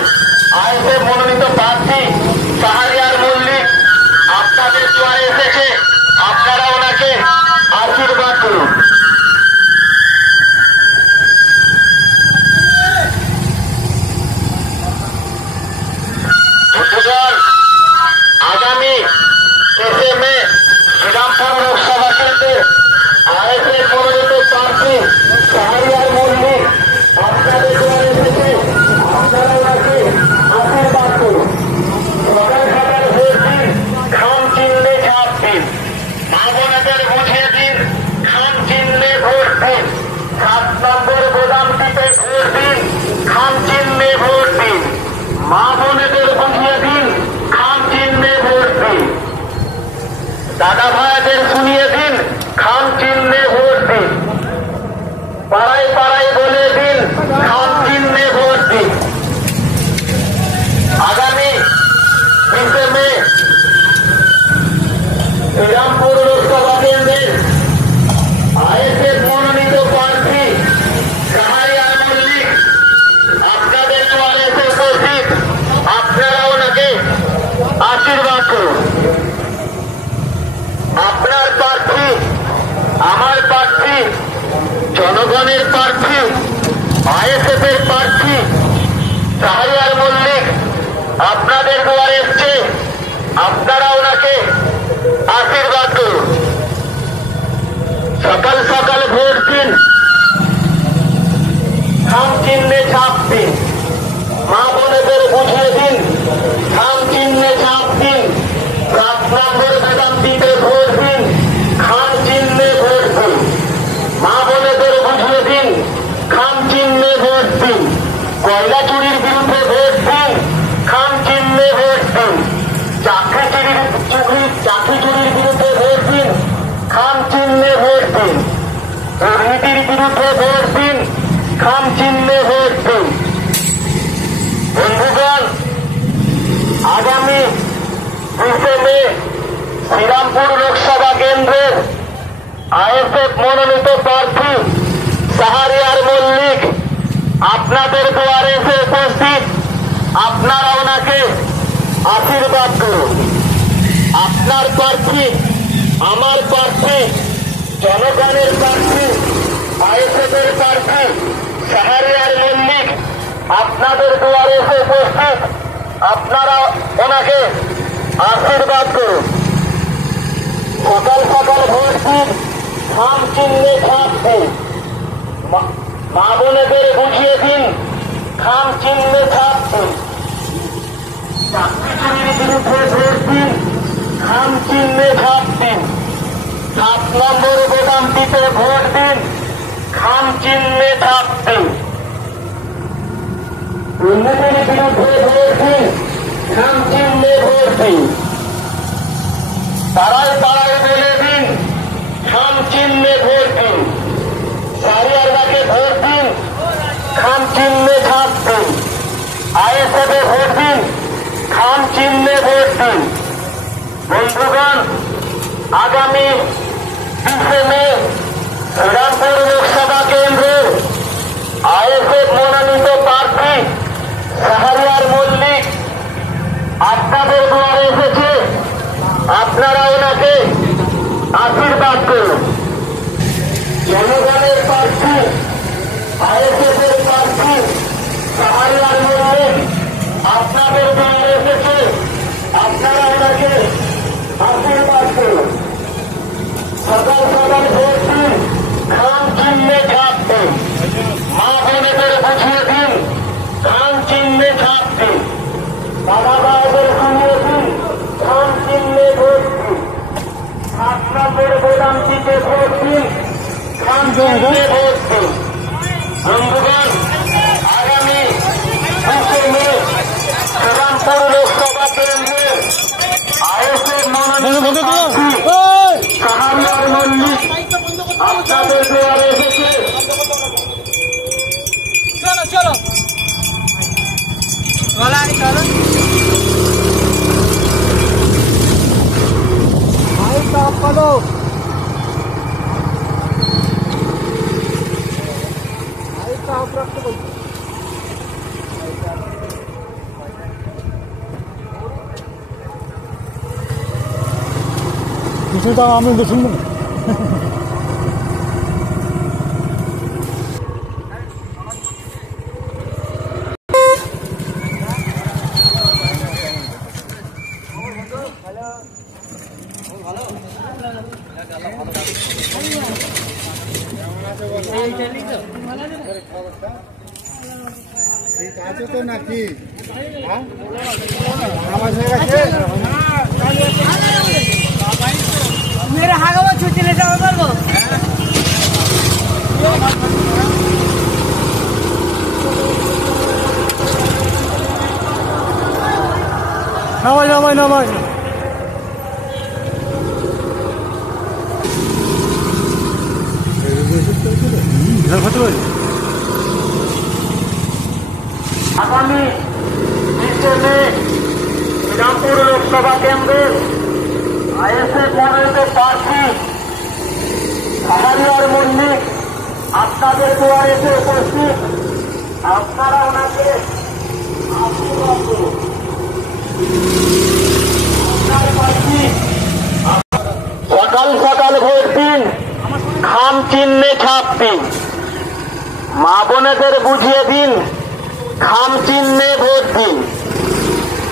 আইএসএফ মনোনীত প্রার্থী শাহরিয়ার মল্লিক আপনাদের দুয়ারে এসেছে। আপনারা ওনাকে আশীর্বাদ করুন। বন্ধুগণ, আগামী 20 মে শ্রীরামপুর লোকসভা কেন্দ্রের আইএসএফ মনোনীত প্রার্থী শাহরিয়ার মল্লিক আপনাদের দুয়ারে এসেছে। আপনারা ওনাকে আশীর্বাদ করুন। সকাল সকাল ভোট দিন, খাম চিহ্নে ছাপ দিন। মা বোনেদের বুঝিয়ে দিন, খাম চিহ্নে ভোট দিন। 7 নম্বর গোদামটিতে ভোট দিন, খাম চিহ্নে ভোট দিন। মা বোনেদের বুঝিয়ে দিন, খাম চিহ্নে ভোট দিন। দাদা ভাইদের শুনিয়ে দিন, খাম চিহ্নে ভোট দিন। পাড়ায় পাড়ায় বলে দিন, খাম চিহ্নে ভোট দিন। আগামী 20 মে শ্রীরামপুর লোকসভা কেন্দ্রের আইএসএফ মনোনীত প্রার্থী শাহরিয়ার মল্লিক আপনাদের দুয়ারে এসে উপস্থিত। আপনারা ওনাকে আশীর্বাদ করুন। আপনার প্রার্থী, আমার প্রার্থী, জনগণের আইএসএফের প্রার্থী শাহরিয়ার মল্লিক আপনাদের দুয়ারে এসছে, আপনারা ওনাকে আশীর্বাদ করুন। সকাল সকাল ভোট দিন, থাম চিহ্নে ছাপ দিন, মা বোনেদের বুঝিয়ে দিন, থাম চিহ্নে ছাপ দিন, 7 নম্বর বেদান্তিতে ভোট দিন, খাম চিহ্নে ভোট দিন, মা বোনেদের বুঝিয়ে দিন, খাম চিহ্নে ভোট দিন, কয়লা চুরির বিরুদ্ধে ভোট দিন, খাম চিহ্নে ভোট দিন, চাকরি চুরির বিরুদ্ধে ভোট দিন, খাম চিহ্নে ভোট দিন, দুর্নীতির বিরুদ্ধে ভোট দিন, খাম চিহ্নে ভোট দিন। বন্ধুগণ, আগামী 20 মে শ্রীরামপুর লোকসভা কেন্দ্রের আইএসএফ মনোনীত প্রার্থী শাহরিয়ার মল্লিক আপনাদের দুয়ারে এসে উপস্থিত। আপনারা ওনাকে আশীর্বাদ করুন। আপনার প্রার্থী, আমার প্রার্থী, জনগণের প্রার্থী, আইএসএফের প্রার্থী শাহরিয়ার মল্লিক আপনাদের দুয়ারে এসে উপস্থিত। আপনারা ওনাকে আশীর্বাদ করুন। সকাল সকাল ভোট দিন, খাম চিহ্নে ছাপ দিন, মা বোনেদের বুঝিয়ে দিন, খাম চিহ্নে ছাপ দিন, চাকরি চুরির বিরুদ্ধে ভোট দিন, খাম চিহ্নে ছাপ দিন, 7 নম্বর বেদান্তিতে ভোট দিন, খাম চিহ্নে ছাপ দিন, দুর্নীতির বিরুদ্ধে ভোট দিন, খাম চিহ্নে ভোট দিন, পাড়ায় পাড়ায় বলে দিন, খাম চিহ্নে ভোট দিন, শাহরিয়ারকে ভোট দিন, খাম চিহ্নে ছাপ দিন, আইএসএফে ভোট দিন, খাম চিহ্নে ভোট দিন। বন্ধুগণ, আগামী 20 মে শ্রীরামপুর লোকসভা কেন্দ্রের আইএসএফ মনোনীত প্রার্থী শাহরিয়ার মল্লিক আপনাদের দুয়ারে এসেছে। আপনারা ওনাকে আশীর্বাদ করুন। জনগণের প্রার্থী, আইএসএফের প্রার্থী শাহরিয়ার মল্লিক আপনাদের দুয়ারে এসেছে। আপনারা ওনাকে আশীর্বাদ করুন। সকাল সকাল ভোট দিন, খাম চিহ্নে ছাপ দিন, মা বোনেদের বুঝিয়ে দিন, খাম চিহ্নে ছাপ দিন, দাদা ভাইদের শুনিয়ে দিন, খাম চিহ্নে ভোট দিন, 7 নম্বর বেদান্তিতে ভোট দিন, খাম চিহ্নে ভোট দিন। বন্ধুগণ, আগামী 20 মে শ্রীরামপুর লোকসভা কেন্দ্রে আইএসএফ মনোনীত প্রার্থী শাহরিয়ার মল্লিক আপনাদের দুয়ারে এসেছে। চলো চলো কিছুটা আমি দেখুন না। ঠিক আছে তো নাকি? নামাজ হয়ে গেছে? मेरे हागवा छुट्टी ले जाओ बोलो নামাজ নামাজ নামাজ আগামী 20 মে শ্রীরামপুর লোকসভা কেন্দ্রের আইএসএফ মনোনীত প্রার্থী শাহরিয়ার মল্লিক আপনাদের দুয়ারে এসে উপস্থিত। আপনারা ওনাকে আশীর্বাদ করুন। সকাল সকাল ভোট দিন, খাম চিহ্নে ছাপ দিন, মা বোনেদের বুঝিয়ে দিন, খাম চিহ্নে ভোট দিন।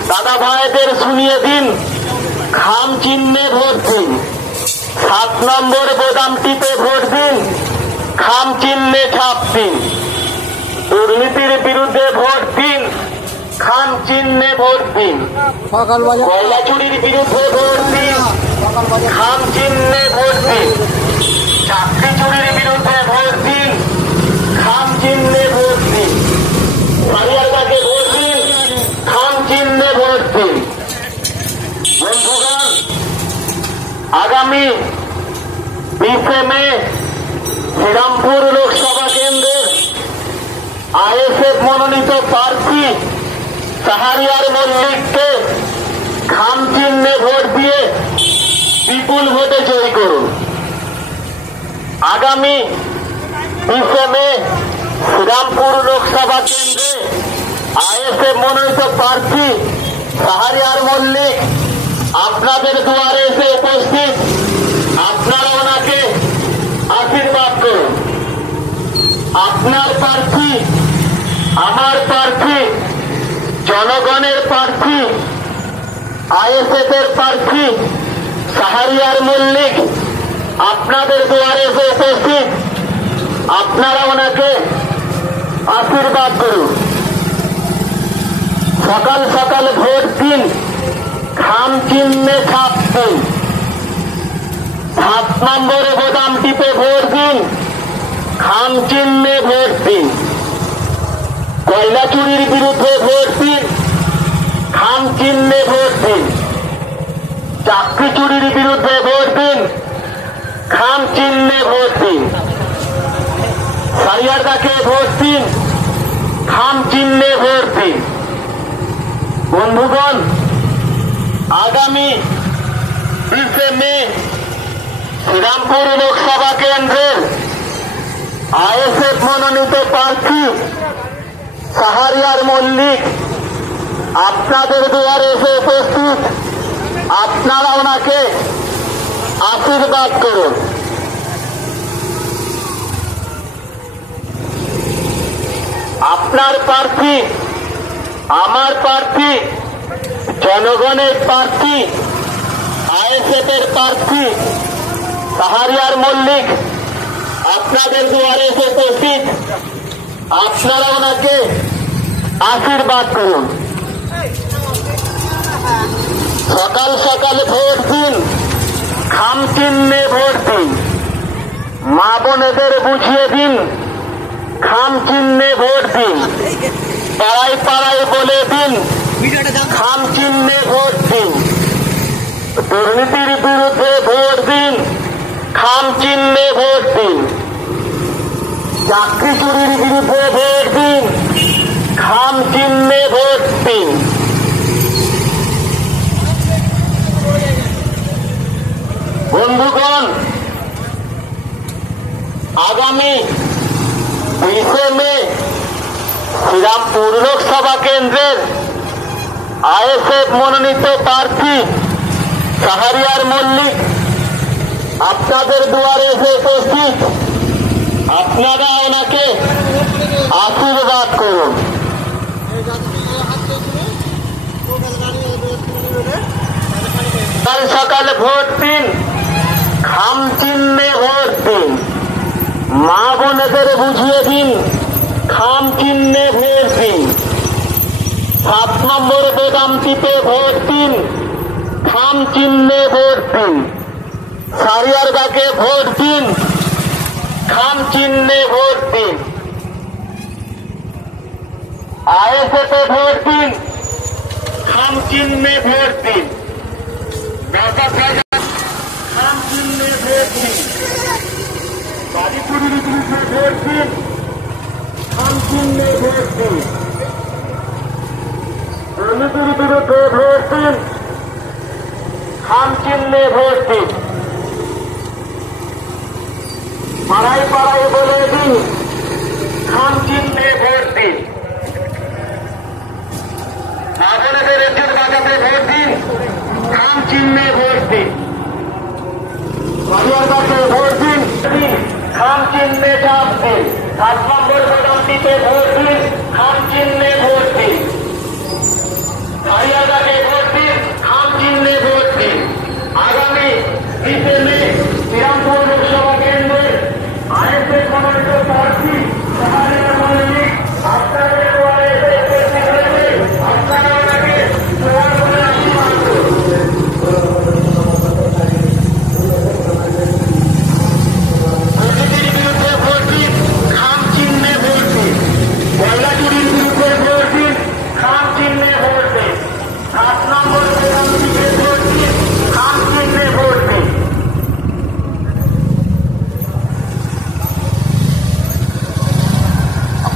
দাদা ভাইদের শুনিয়ে দিন, খাম চিহ্নে ভোট দিন। 7 নম্বর বোতাম টিপে ভোট দিন, খাম চিহ্নে ছাপ দিন। দুর্নীতির বিরুদ্ধে ভোট দিন, খাম চিহ্নে ভোট দিন। সকালবেলা কয়লা চুরির বিরুদ্ধে ভোট দিন, খাম চিহ্নে ভোট দিন। চাকরি চুরির বিরুদ্ধে ভোট দিন, খাম চিহ্নে ভোট দিন। মারিয়াদাকে ভোট দিন, খাম চিহ্নে ভোট দিন। বন্ধুগণ, আগামী 20 মে শ্রীরামপুর লোকসভা কেন্দ্রের আইএসএফ মনোনীত প্রার্থী শাহরিয়ার মল্লিককে খাম চিহ্নে ভোট দিয়ে বিপুল ভোটে জয়ী করুন। আগামী 20 মে শ্রীরামপুর লোকসভা কেন্দ্রে আইএসএফ মনোনীত প্রার্থী শাহরিয়ার মল্লিক আপনাদের দুয়ারে এসে উপস্থিত। আপনারা ওনাকে আশীর্বাদ করুন। আপনার প্রার্থী, আমার প্রার্থী, জনগণের প্রার্থী, আইএসএফ এর প্রার্থী শাহরিয়ার মল্লিক আপনাদের দুয়ারে এসে উপস্থিত। আপনারা ওনাকে আশীর্বাদ করুন। সকাল সকাল ভোট দিন, খাম চিহ্নে ছাপ দিন। 7 নম্বরে বোতাম টিপে ভোট দিন, খাম চিহ্নে ভোট দিন। কয়লা চুরির বিরুদ্ধে ভোট দিন, খাম চিহ্নে ভোট দিন। চাকরি চুরির বিরুদ্ধে ভোট দিন, খাম চিহ্নে ভোট দিন। সারিয়ারদাকে ভোট দিন, খাম চিহ্নে ভোট দিন। বন্ধুগণ, আগামী 20 মে শ্রীরামপুর লোকসভা কেন্দ্রের আইএসএফ মনোনীত প্রার্থী শাহরিয়ার মল্লিক আপনাদের দুয়ারে এসে উপস্থিত। আপনারা ওনাকে আশীর্বাদ করুন। আপনার প্রার্থী, আমার প্রার্থী, জনগণের প্রার্থী, আইএসএফ এর প্রার্থী শাহরিয়ার মল্লিক আপনাদের দুয়ারে এসে উপস্থিত। আপনারা ওনাকে আশীর্বাদ করুন। সকাল সকাল ভোট দিন, খাম চিহ্নে ভোট দিন। মা বোনেদের বুঝিয়ে দিন, খাম চিহ্নে ভোট দিন। পাড়ায় পাড়ায় বলে দিন, খাম চিহ্নে ভোট দিন। দুর্নীতির বিরুদ্ধে ভোট দিন, খাম চিহ্নে ভোট দিন। চাকরি চুরির বিরুদ্ধে ভোট দিন, খাম চিহ্নে ভোট দিন। বন্ধুগণ, আগামী 20 মে শ্রীরামপুর লোকসভা কেন্দ্রের আইএসএফ মনোনীত প্রার্থী শাহরিয়ার মল্লিক আপনাদের দুয়ারে এসে উপস্থিত। আপনারা ওনাকে আশীর্বাদ করুন। সকাল সকাল ভোট দিন, খাম চিহ্নে ভোট দিন। মা বোনেদের বুঝিয়ে দিন, খাম চিহ্নে ভোট দিন। 7 নম্বর বোতাম টিপে ভোট দিন, খাম চিহ্নে ভোট দিন। সারিয়ারদাকে ভোট দিন, খাম চিহ্নে ভোট দিন। আইএসএফে ভোট দিন, খাম চিহ্নে ভোট দিন। খাম চিহ্নে ভোট দিন। বাড়িপুরের বিরুদ্ধে ভোট দিন, খাম চিহ্নে ভোট দিন। দুর্নীতির বিরুদ্ধে ভোট দিন, খাম চিহ্নে ভোট দিন। পাড়ায় পাড়ায় বলে দিন, খাম চিহ্নে ভোট দিন। আপনাদের ইজ্জত বাঁচাতে ভোট দিন, খাম চিহ্নে ভোট দিন। সারিয়ারদাকে ভোট দিন, খাম চিহ্নে চাপ দিন। 7 নম্বর বোতামটিতে ভোট দিন, খাম চিহ্নে ভোট দিন। হারিয়ানাকে ভোট দিন, খাম চিহ্নে ভোট দিন। আগামী 20 মে শ্রীরামপুর লোকসভা কেন্দ্রে আইএসএফ মনোনীত প্রার্থী শাহরিয়ার মল্লিক আপনাদের দুয়ারে এসে উপস্থিত হয়েছে। আপনারা ওনাকে জোয়ার করে আশীর্বাদ করুন। প্রকৃতির বিরুদ্ধে ভোট দিন, খাম চিহ্নে ভোট দিন। গয়লা চুরির বিরুদ্ধে ভোট দিন, খাম চিহ্নে ভোট দিন। 7 নম্বর বোতামটিতে ভোট দিন, খাম চিহ্নে ভোট দিন।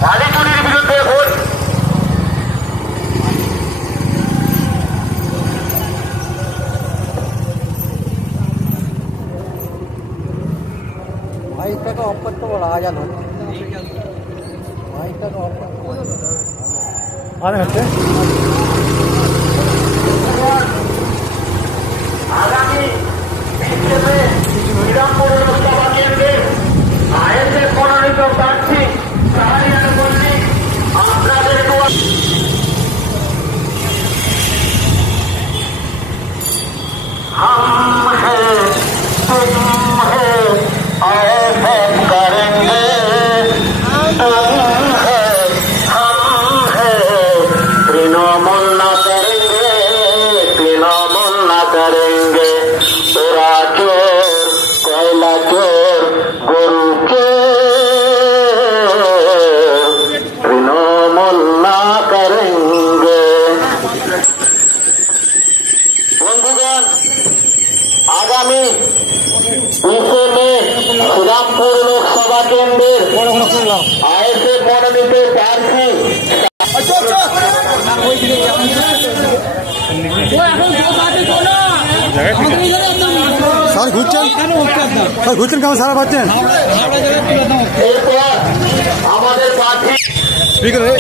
বালি চুরির বিরুদ্ধে ভোট। माइक ऑफ करते बड़ा आ जाना माइक ऑफ अरे हटे আগামী 20 মে শ্রীরামপুর লোকসভা কেন্দ্রে আইএসএফ মনোনীত প্রার্থী শাহরিয়ার মল্লিক আপনাদের দুয়ারে। हम हैं तुम है आइएसएफ करेंगे, तुम है हम है, तृणमूल न करेंगे, तृणमूल न करेंगे। तेरा चोर कोयला चोर गुरु चोर, तृणमूल न करेंगे। বন্ধুগণ, আগামী 20 মে শ্রীরামপুর লোকসভা কেন্দ্রের আইএসএফ মনোনীত প্রার্থী सर घुसছেন কেমন সারা পাচ্ছেন এরপর আমাদের প্রার্থী স্পিকারে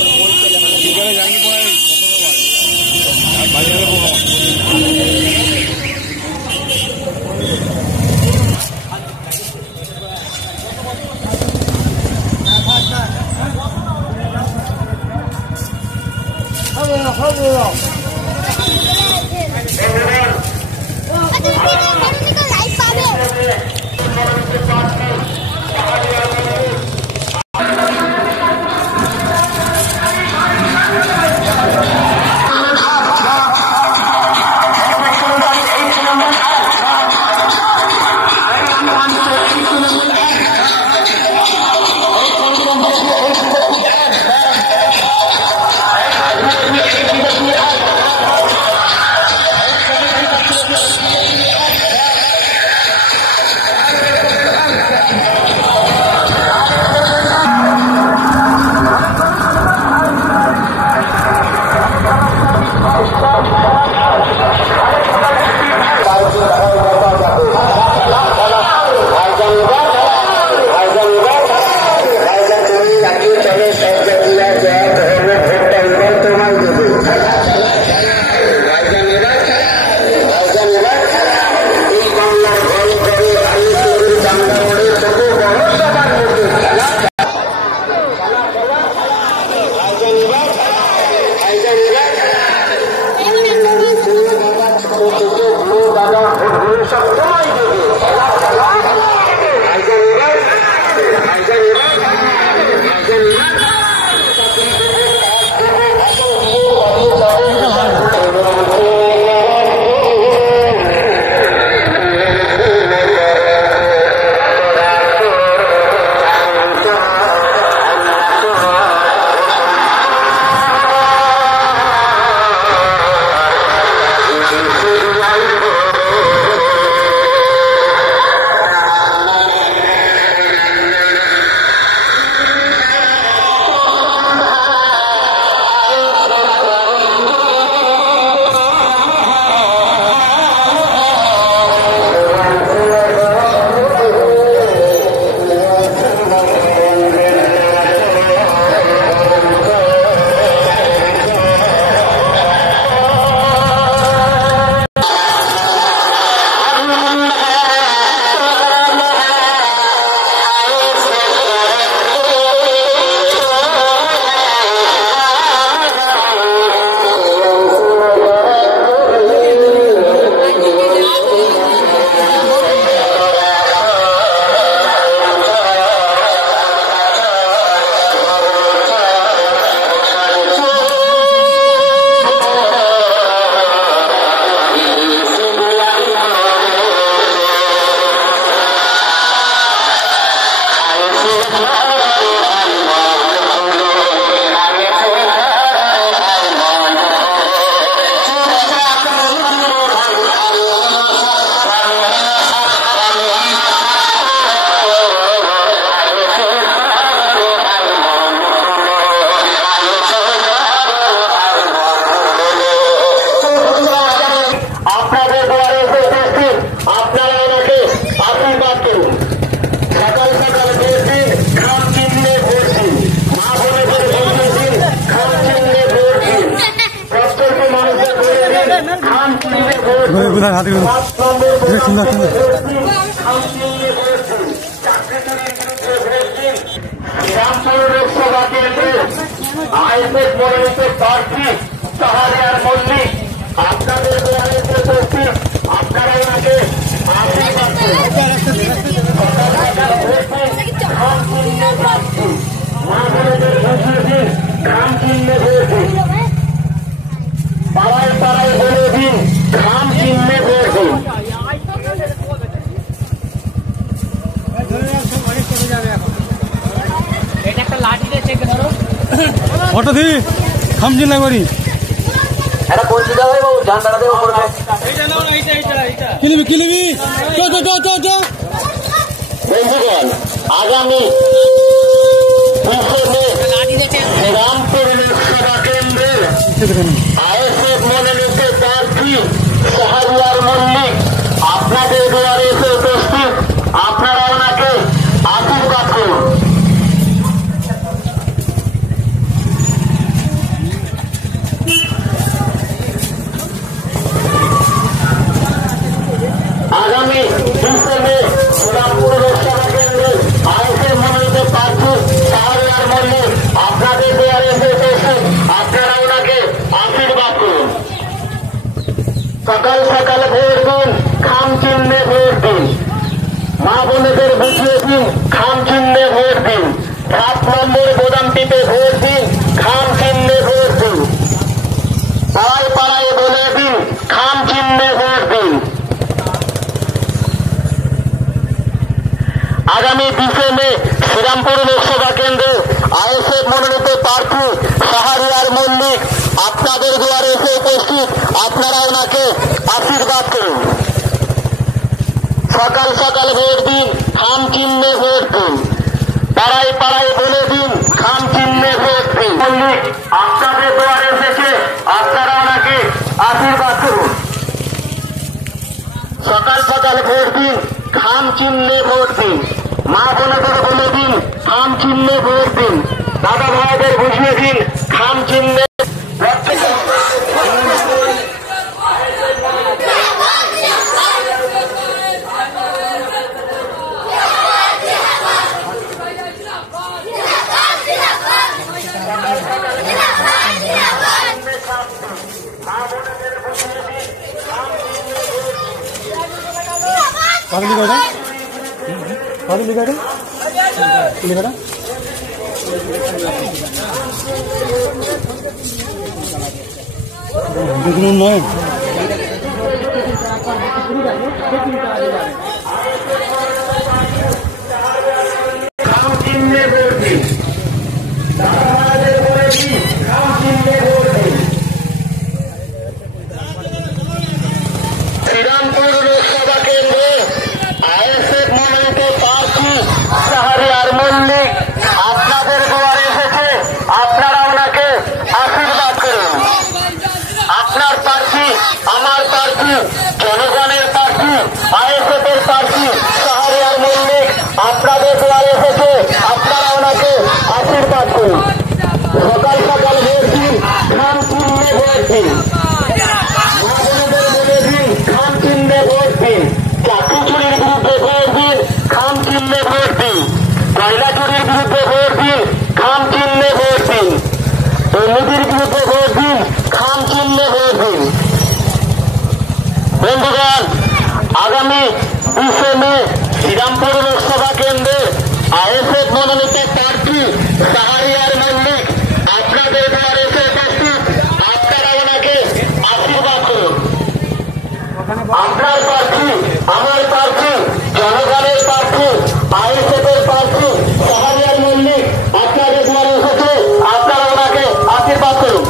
সুবিধা হাতে সুন্দর সুন্দর শ্রীরামপুর লোকসভা কেন্দ্রে আইএসএফ মনোনীত প্রার্থী শাহরিয়ার মল্লিক আপনাদের দুয়ারে উপস্থিত। আপনারা ওনাকে আশীর্বাদ করুন। খাম চিহ্নে প্রার্থী মা বোনেদের বুঝিয়ে দিন, খাম চিহ্নে ভোট দিন। পাড়ায় পাড়ায় বলে দিন, খাম চিহ্নে ভোট দিন। অটো দি খাম চিন্তা করি কিলিবি কিলিবি বন্ধুগণ, আগামী শ্রীরামপুর লোকসভা কেন্দ্রের আইএসএফ মনোনীত প্রার্থী শাহরিয়ার মল্লিক আপনাদের দুয়ারে এসে উপস্থিত। আপনারা ওনাকে আশীর্বাদ করুন। আগামী 20 মে শ্রীরামপুর লোকসভা কেন্দ্রে আইএসএফ মনোনীত প্রার্থী শাহরিয়ার মল্লিক আপনাদের দুয়ারে এসে উপস্থিত। আপনারা ওনাকে আশীর্বাদ করুন। সকাল সকাল ভোট দিন, খাম চিহ্নে ভোট দিন। মা বোনেদের বুঝিয়ে দিন, খাম চিহ্নে ভোট দিন। 7 নম্বর বোতাম টিপে ভোট দিন, খাম চিহ্নে ভোট দিন। পাড়ায় পাড়ায় বলে দিন, খাম চিহ্নে ভোট দিন। আগামী 20 মে শ্রীরামপুর লোকসভা কেন্দ্রে আইএসএফ মনোনীত প্রার্থী শাহরিয়ার মল্লিক আপনাদের দুয়ারে এসে উপস্থিত। আপনারা ওনাকে আশীর্বাদ করুন। সকাল সকাল ভোট দিন, খাম চিহ্নে ভোট দিন। পাড়ায় পাড়ায় বলে দিন, খাম চিহ্নে ভোট দিন। মল্লিক আপনাদের দুয়ারে এসেছে, আপনারা ওনাকে আশীর্বাদ করুন। সকাল সকাল ভোট দিন, খাম চিহ্নে ভোট দিন। মা বোনেদের বলে দিন, খাম চিহ্নে ভোট দিন। দাদা ভাইদের বুঝিয়ে দিন, খাম চিহ্নে কাকে লিখা কাকে লিখা কি লেখাটা দেখুন নয় খাম চিহ্নে ভোট দিন। দাদা ভাইদের বলে দিন, খাম চিহ্নে ভোট দিন। শ্রীরামপুর লোকসভা কেন্দ্রে আইএসএফ মনোনীত প্রার্থী শাহরিয়ার মল্লিক আপনাদের দুয়ারে এসেছে। আপনারা ওনাকে আশীর্বাদ করুন। আপনার প্রার্থী, আমার প্রার্থী, জনগণের প্রার্থী, আইএসএফ এর প্রার্থী শাহরিয়ার মল্লিক আপনাদের দুয়ারে এসেছে। আপনারা ওনাকে আশীর্বাদ করুন। সকাল সকাল ভোট দিন, খাম চিহ্নে ভোট দিন। খাম চিহ্নে ভোট দিন। চাকরি চুরির বিরুদ্ধে ভোট দিন, খাম চিহ্নে ভোট দিন। কয়লা চুরির বিরুদ্ধে ভোট দিন, খাম চিহ্নে ভোট দিন। দুর্নীতির বিরুদ্ধে ভোট দিন, খাম চিহ্নে ভোট দিন। বন্ধুগণ, আগামী 20 মে শ্রীরামপুর লোকসভা কেন্দ্রে আইএসএফ মনোনীত প্রার্থী শাহরিয়ার মল্লিক আপনাদের দুয়ারে এসে উপস্থিত। আপনারা ওনাকে আশীর্বাদ করুন। আপনার প্রার্থী, আমার প্রার্থী, জনগণের প্রার্থী, আইএসএফ এর প্রার্থী শাহরিয়ার মল্লিক আপনাদের দুয়ারে এসেছে। আপনারা ওনাকে আশীর্বাদ করুন।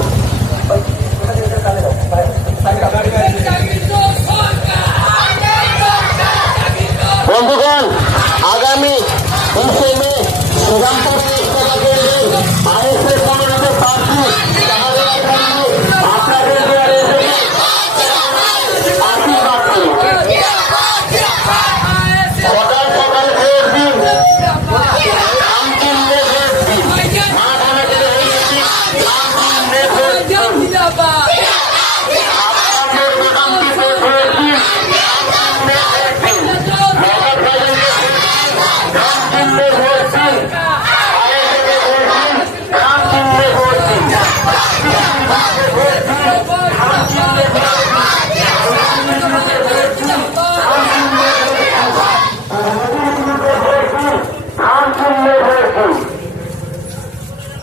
বন্ধুগণ, আগামী 20 মে শ্রীরামপুর লোকসভা কেন্দ্রে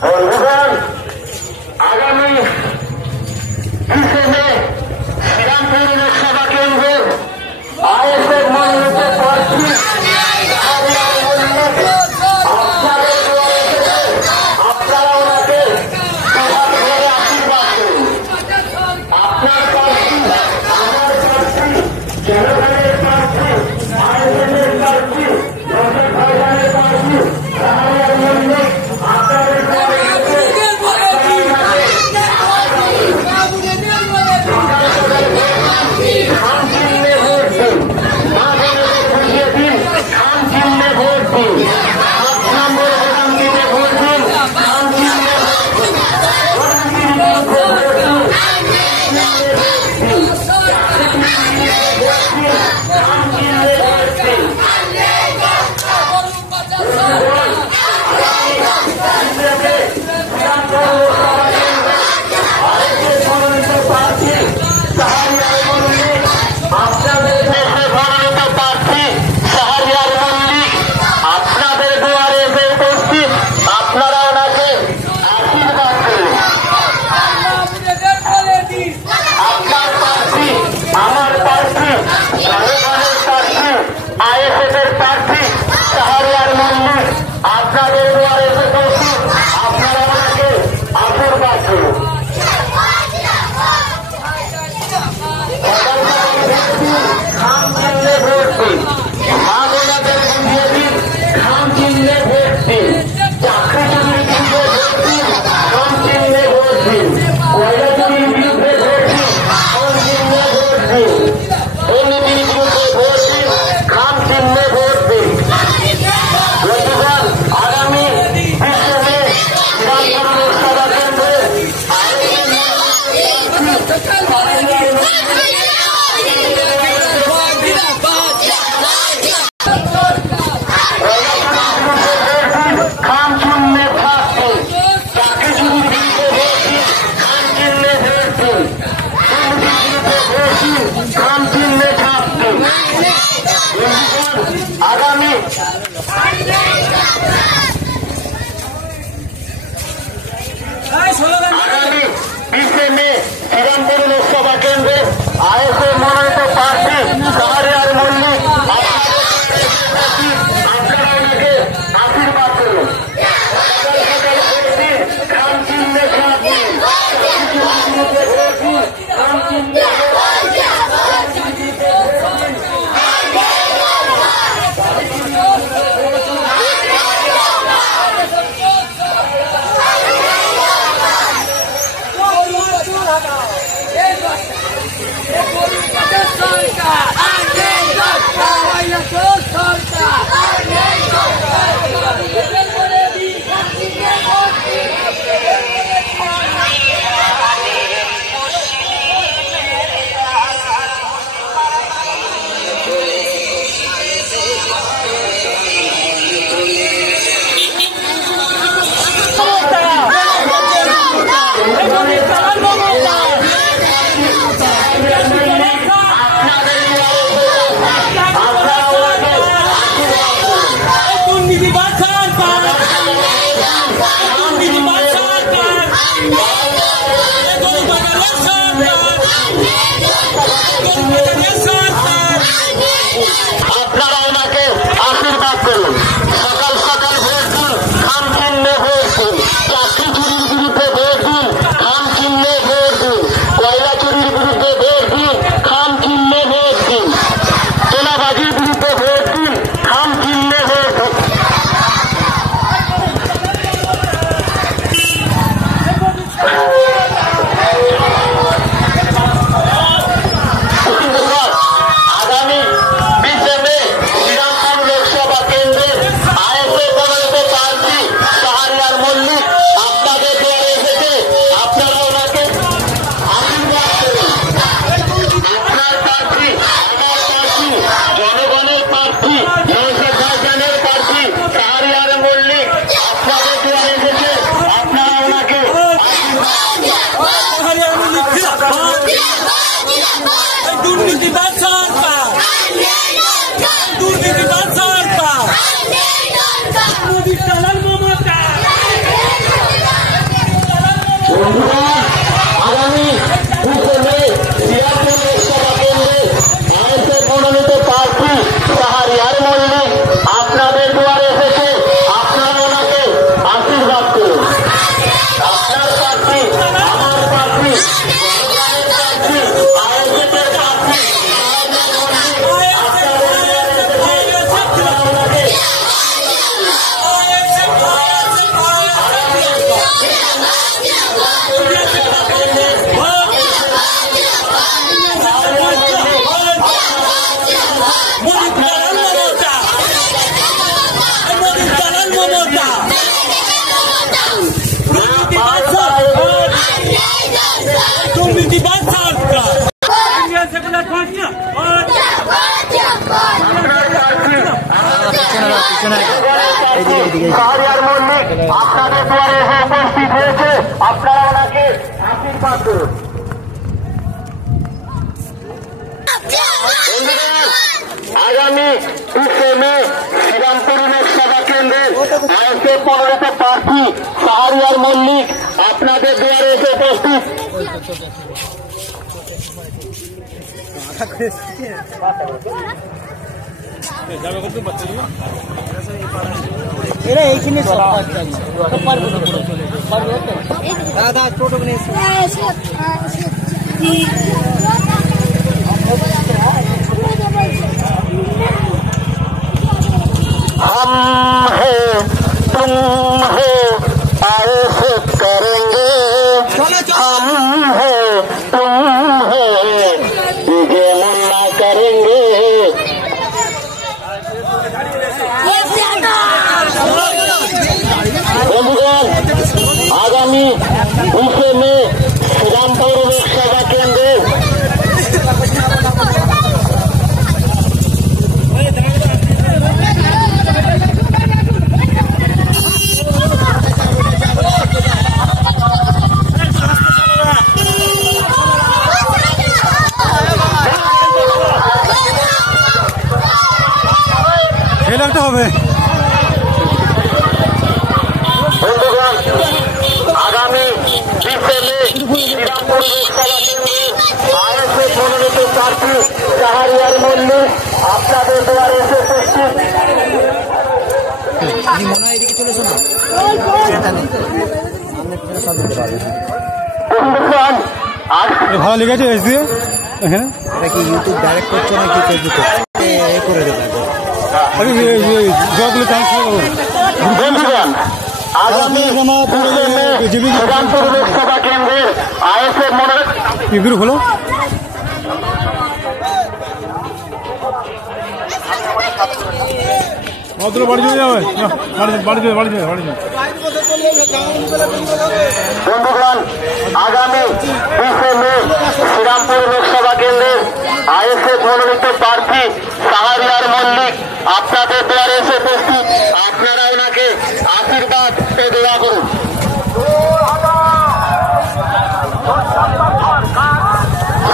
বন্ধুগণ, আগামী 30 মে শ্রীরামপুর লোকসভা কেন্দ্রের আইএসএফ মনোনীত প্রার্থী আপনাদের দুয়ারে এসেছেন। আপনারা ওনাকে দুহাত ভরে আশীর্বাদ করুন। আপনার প্রার্থী, আমার প্রার্থী, জনগণের প্রার্থী, আইএসএফের প্রার্থী, রশিদ ভাইজানের প্রার্থী, রাহানের মল্লিক আপনাদের দুয়ারে এসেছেন। দুর্নীতিবাজ সরকার শাহরিয়ার মল্লিক আপনাদের দুয়ারে এসে উপস্থিত হয়েছে, আপনারা ওনাকে আশীর্বাদ করুন। আগামী 20 মে শ্রীরামপুর লোকসভা কেন্দ্রের আইএসএফ মনোনীত প্রার্থী শাহরিয়ার মল্লিক আপনাদের দুয়ারে এসে উপস্থিত। এরা এইখানে দাদা টোটো हम है तुम है आइएसएफ करेंगे, हम है तुम है ये मुन्ना करेंगे। বন্ধুগণ, আগামী 20 মে শ্রীরামপুর লোকসভা কেন্দ্রে লাগতে হবে। বন্ধুগণ, আগামী 20 মে শ্রীরামপুর লোকসভা কেন্দ্রে আইএসএফ মনোনীত প্রার্থী শাহরিয়ার মল্লিক আপনাদের দুয়ারে এসে উপস্থিত। মনে হয় এদিকে চলেছে না, বন্ধুগণ, ভালো লেগেছে এস দিয়ে এখানে। এটা কি ইউটিউব ডাইরেক্ট করছো নাকি ফেসবুকে করে দেবে? জবগুলো ট্রান্সফার করো। বন্ধুগণ, আগামী 20 মে শ্রীরামপুর লোকসভা কেন্দ্রের আইএসএফ মনোনীত গ্রুপ হলো বাড়ি চলে যাবে, বাড়ি যাবে। বন্ধুগণ, আগামী 20 মে শ্রীরামপুর লোকসভা কেন্দ্রের আইএসএফ মনোনীত প্রার্থী শাহরিয়ার মল্লিক আপনাদের দুয়ারে এসে উপস্থিত, আপনারা ওনাকে আশীর্বাদ ও দোয়া করুন।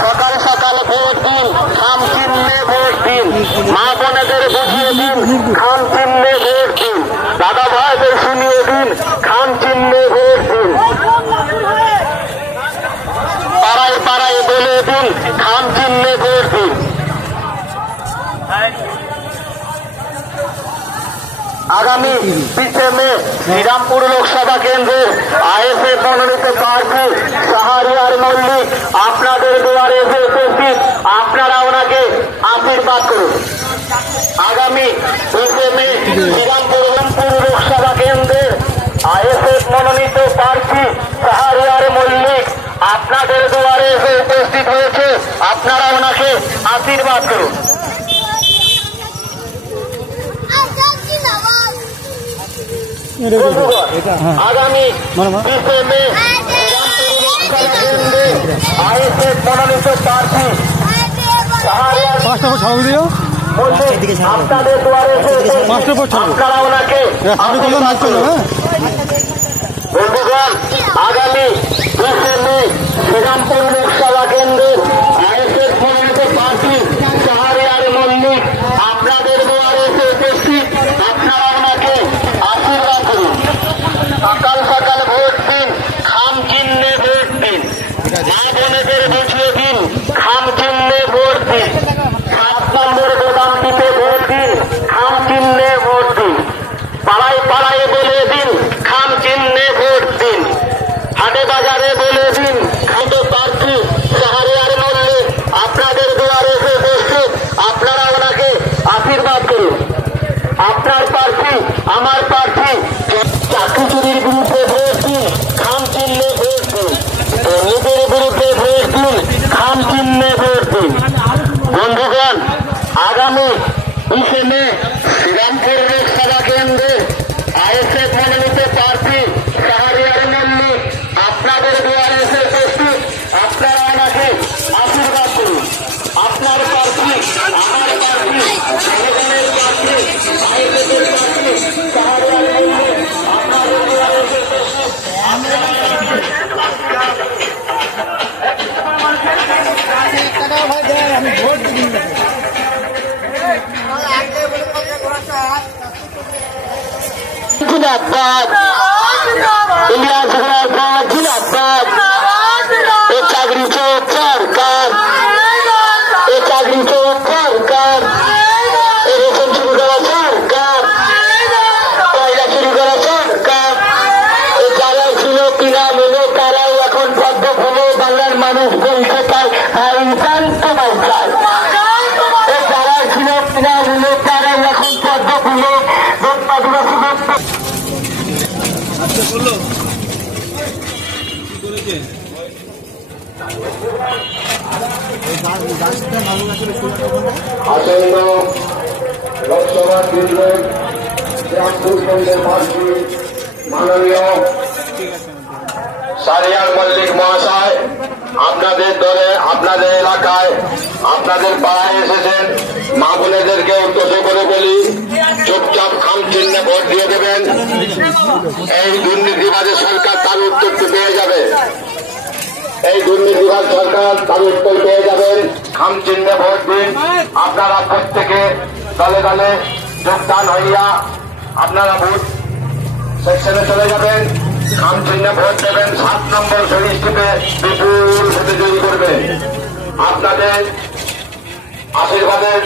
সকাল সকাল ভোট দিন, খাম চিহ্নে ভোট দিন, মা বোনেদের বুঝিয়ে দিন, খাম চিহ্নে ভোট দিন, দাদা ভাইদের শুনিয়ে দিন, খাম চিহ্নে ভোট দিন, পাড়ায় পাড়ায় বলে দিন, খাম চিহ্নে ভোট দিন। আগামী 20 মে শ্রীরামপুর লোকসভা কেন্দ্রের আইএসএফ মনোনীত প্রার্থী শাহরিয়ার মল্লিক আপনাদের দুয়ারে এসে উপস্থিত, আপনারা ওনাকে আশীর্বাদ করুন। আগামী 20 মে শ্রীরামপুর লোকসভা কেন্দ্রের আইএসএফ মনোনীত প্রার্থী শাহরিয়ার মল্লিক আপনাদের দুয়ারে এসে উপস্থিত হয়েছে, আপনারা ওনাকে আশীর্বাদ করুন। আগামী 20 মে আইএসএফ মনোনীত প্রার্থী শাহরিয়ার আপনাদের দুয়ারে আপনারা ওনাকে বন্ধুগণ, আগামী 20 মে শ্রীরামপুর লোকসভা কেন্দ্রের আইএসএফ মনোনীত প্রার্থী শাহরিয়ার মল্লিক আপনাদের দুয়ারে এসে উপস্থিত, আপনারা ওনাকে আশীর্বাদ করুন। সকাল সকাল ভোট দিন, খাম চিহ্নে ভোট দিন, মা বোনেদের বুঝিয়ে দিন, খাম চিহ্নে ভোট দিন, 7 নম্বর গোদামটিতে ভোট দিন, খাম চিহ্নে ভোট দিন, পাড়ায় পাড়ায় বলে দিন, খাম চিহ্নে ভোট দিন, হাটে বাজারে বলে দিন, খাদ্য প্রার্থী শাহরিয়ার জিন্দাবাদ, ইলিয়াস জিন্দাবাদ, জিন্দাবাদ। এ চাকরি চোর সরকার, এ চাকরি চোর সরকার, এ রেশন শুরু করা সরকার, কয়লা শুরু করা সরকার। এ যারা ছিল তৃণমূলে তারাই এখন পদ্ম ফুলে বাংলার মানুষ বলতে পায় ইনসান তোমার চায়। এ যারা ছিল তৃণমূলে তারাই এখন পদ্ম ফুলে আদিবাসী আসন্ন লোকসভা কেন্দ্রের শ্রীরামপুর কেন্দ্রের প্রার্থী মাননীয় সারিয়াল মল্লিক মহাশয় আপনাদের দলে, আপনাদের এলাকায়, আপনাদের পাড়ায় এসেছেন। মা বোনেদেরকে উদ্দেশ্য করে বলি, চুপচাপ খাম চিহ্নে ভোট দিয়ে দেবেন। এই দুর্নীতিবাদী সরকার তার উত্তর পেয়ে যাবে। এই দুর্নীতিবাদ সরকার তার উত্তর পেয়ে যাবেন। খাম চিহ্নে ভোট দিন। আপনারা প্রত্যেকে দলে দলে যোগদান হইয়া আপনারা ভোট সেকশনে চলে যাবেন। খাম চিহ্নে ভোট দেবেন। 7 নম্বর সরিষ্ঠে বিপুল ভোটে জয়ী করবেন। আপনাদের আশীর্বাদের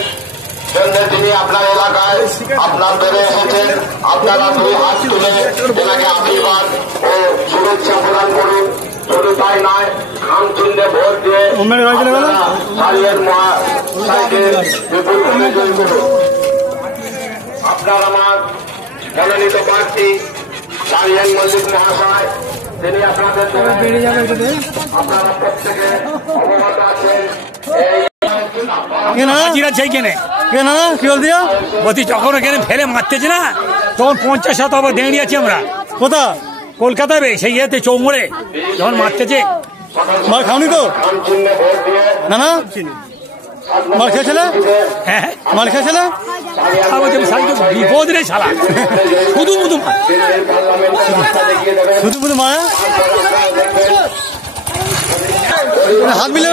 জন্য তিনি আপনার এলাকায় আপনার ধরে এসেছেন। আপনারা 2 হাত তুলে তেনাকে আশীর্বাদ ও শুভেচ্ছা প্রদান করুন। শুধু তাই নয়, খাম চিহ্নে ভোট দিয়ে সারিয়াল মহাশয়কে বিপুল ভোটে জয়ী করুন। আপনার আমার মনোনীত প্রার্থী সারিয়াল মল্লিক মহাশয়, তিনি আপনাদের আপনারা প্রত্যেকে অবগত আছেন। হাজিরা চাই কেনে কি বল দিয়া বলছি যখন এখানে ফেলে মারতেছে না, তখন 50 আবার দাঁড়িয়ে আছি আমরা। কোথা? কলকাতায় সেই ইয়েতে চৌমোড়ে যখন মারতেছে। মার খাওনি তো? না না, মার খেয়েছিল? হ্যাঁ, মার খেয়েছিল? বিপদ রে শালা, শুধু শুধু শুধু শুধু মারা হাত মিলে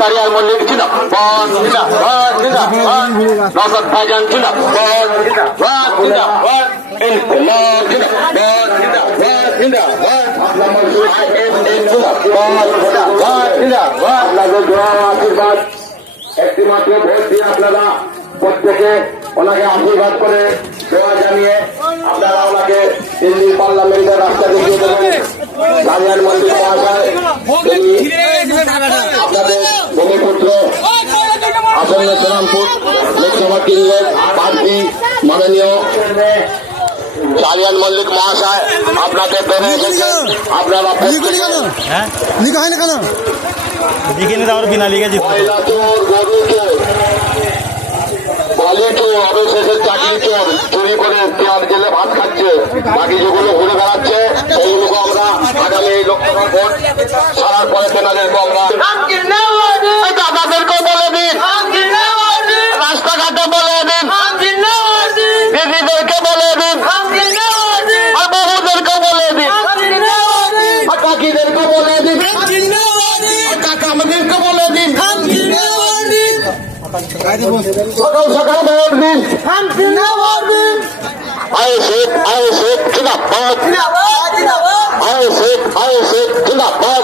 সারিয়াল মল্লিক জিন্দাবাদ, জিন্দাবাদ, জিন্দাবাদ। নওশাদ ভাইজান জিন্দাবাদ, জিন্দাবাদ, জিন্দাবাদ। ইনকিলাব জিন্দাবাদ, জিন্দাবাদ, জিন্দাবাদ। আপনাদের দোয়া আশীর্বাদ একটি মাত্র ভোট দিয়ে আপনারা প্রত্যেকে ওনাকে আশীর্বাদ করে দোয়া জানিয়ে আপনারা ওনাকে দিল্লির পার্লামেন্টের রাস্তা দেখিয়ে দেবেন। সারিয়াল মল্লিক মহাশয় আপনাদের ভূমিপুত্র আসন্ন শ্রীরামপুর লোকসভা কেন্দ্রের প্রার্থী মাননীয় সারিয়াল মল্লিক মহাশয় আপনাদের ধরে এসেছেন। আপনারা লিখা হয় না কেন? লিখে নিতে আবার বিনা লিখেছি। মহিলা চোর, গরু চোর, বালি চোর, অবশেষে চাকরি চোর, চুরি করে পেঁয়াজ জেলে ভাত খাচ্ছে, বাকি যেগুলো ঘুরে বেড়াচ্ছে সেইগুলোকে আমরা আগামী লোকসভা ভোট ছাড়ার পরে তেনাদেরকে আমরা দাদাদেরকেও বলে দিন, রাস্তাঘাটে বলে দিন, দিদিদেরকে বলে দিন, আর বহুদেরকে বলে দিন, আর কাকিদেরকে বলে দিন, কাকামাদেরকে বলে দিন, সকাল সকাল ভোট দিন। আয় শেখ, আয় শেখ জিন্দাবাদ, আয় শেখ, আয় শেখ জিন্দাবাদ।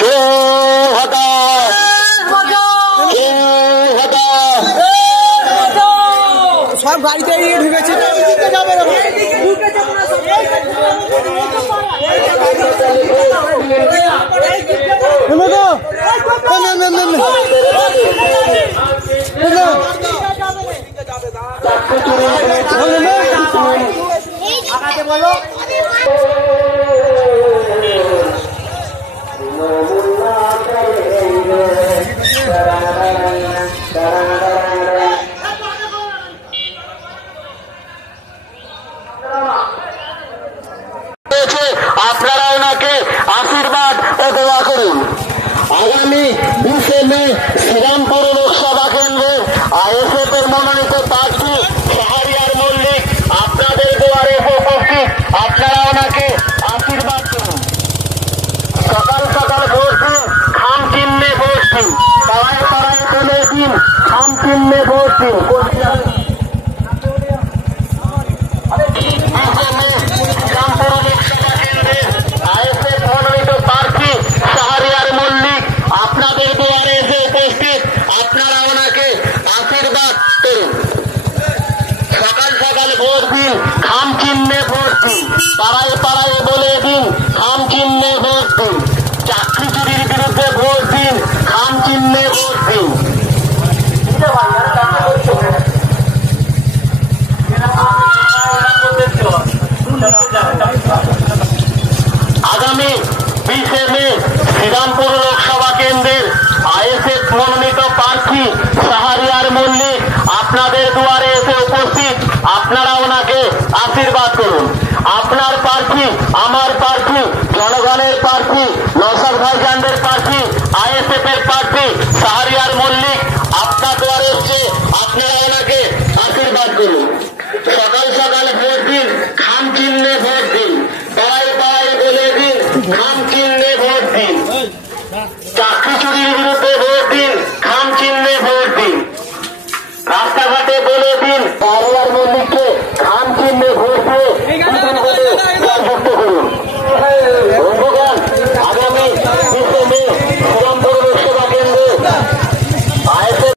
কে হটা, কে হটা, সব গাড়িতে ঢুকেছে। বলো আপনারা ওনাকে আশীর্বাদ ও দোয়া করুন। আগামী 20 মে শ্রীরামপুর লোকসভা কেন্দ্রের আইএসএফ এর মনোনীত প্রার্থী সারিয়াল মল্লিক আপনাদের দুয়ারে উপস্থিত। আপনারা ওনাকে আশীর্বাদ করুন। সকাল সকাল ভোট দিন। খাম চিহ্নে ভোট দিন। শ্রীরামপুর লোকসভা কেন্দ্রের আইএসএফ মনোনীত প্রার্থী শাহরিয়ার মল্লিক আপনাদের দুয়ারে এসে উপস্থিত। আপনারা ওনাকে আশীর্বাদ করুন। সকাল সকাল ভোট দিন, খাম চিহ্নে ভোট দিন। পাড়ায় পাড়ায় বলে দিন, খাম চিহ্নে ভোট দিন। চাকরি চুরির বিরুদ্ধে ভোট দিন, খাম চিহ্নে ভোট দিন। আগামী 20শে মে শ্রীরামপুর লোকসভা কেন্দ্রের আইএসএফ মনোনীত প্রার্থী শাহরিয়ার মল্লিক আপনাদের দুয়ারে এসে উপস্থিত। আপনারা ওনাকে আশীর্বাদ করুন। আপনার প্রার্থী, আমার প্রার্থী, জনগণের প্রার্থী, নওশাদ ভাইজানদের প্রার্থী, আইএসএফ এর প্রার্থী শাহরিয়ার মল্লিক আপনার দুয়ারে এসে আপনারা ওনাকে আশীর্বাদ করুন। সকাল সকাল ভোট দিন, খাম চিহ্নে ভোট দিন। পাড়ায় পাড়ায় বলে দিন, খাম চিহ্নে ভোট দিন। চাকরি চুরির বিরুদ্ধে ভোট দিন, খাম চিহ্নে ভোট দিন। রাস্তাঘাটে বলে দিন, শাহরিয়ার মল্লিককে খাম চিহ্নে ভোট দিয়ে যুক্ত করুন। বন্ধুগণ, আগামী 20শে মে শ্রীরামপুর লোকসভা কেন্দ্রে আইএসএফ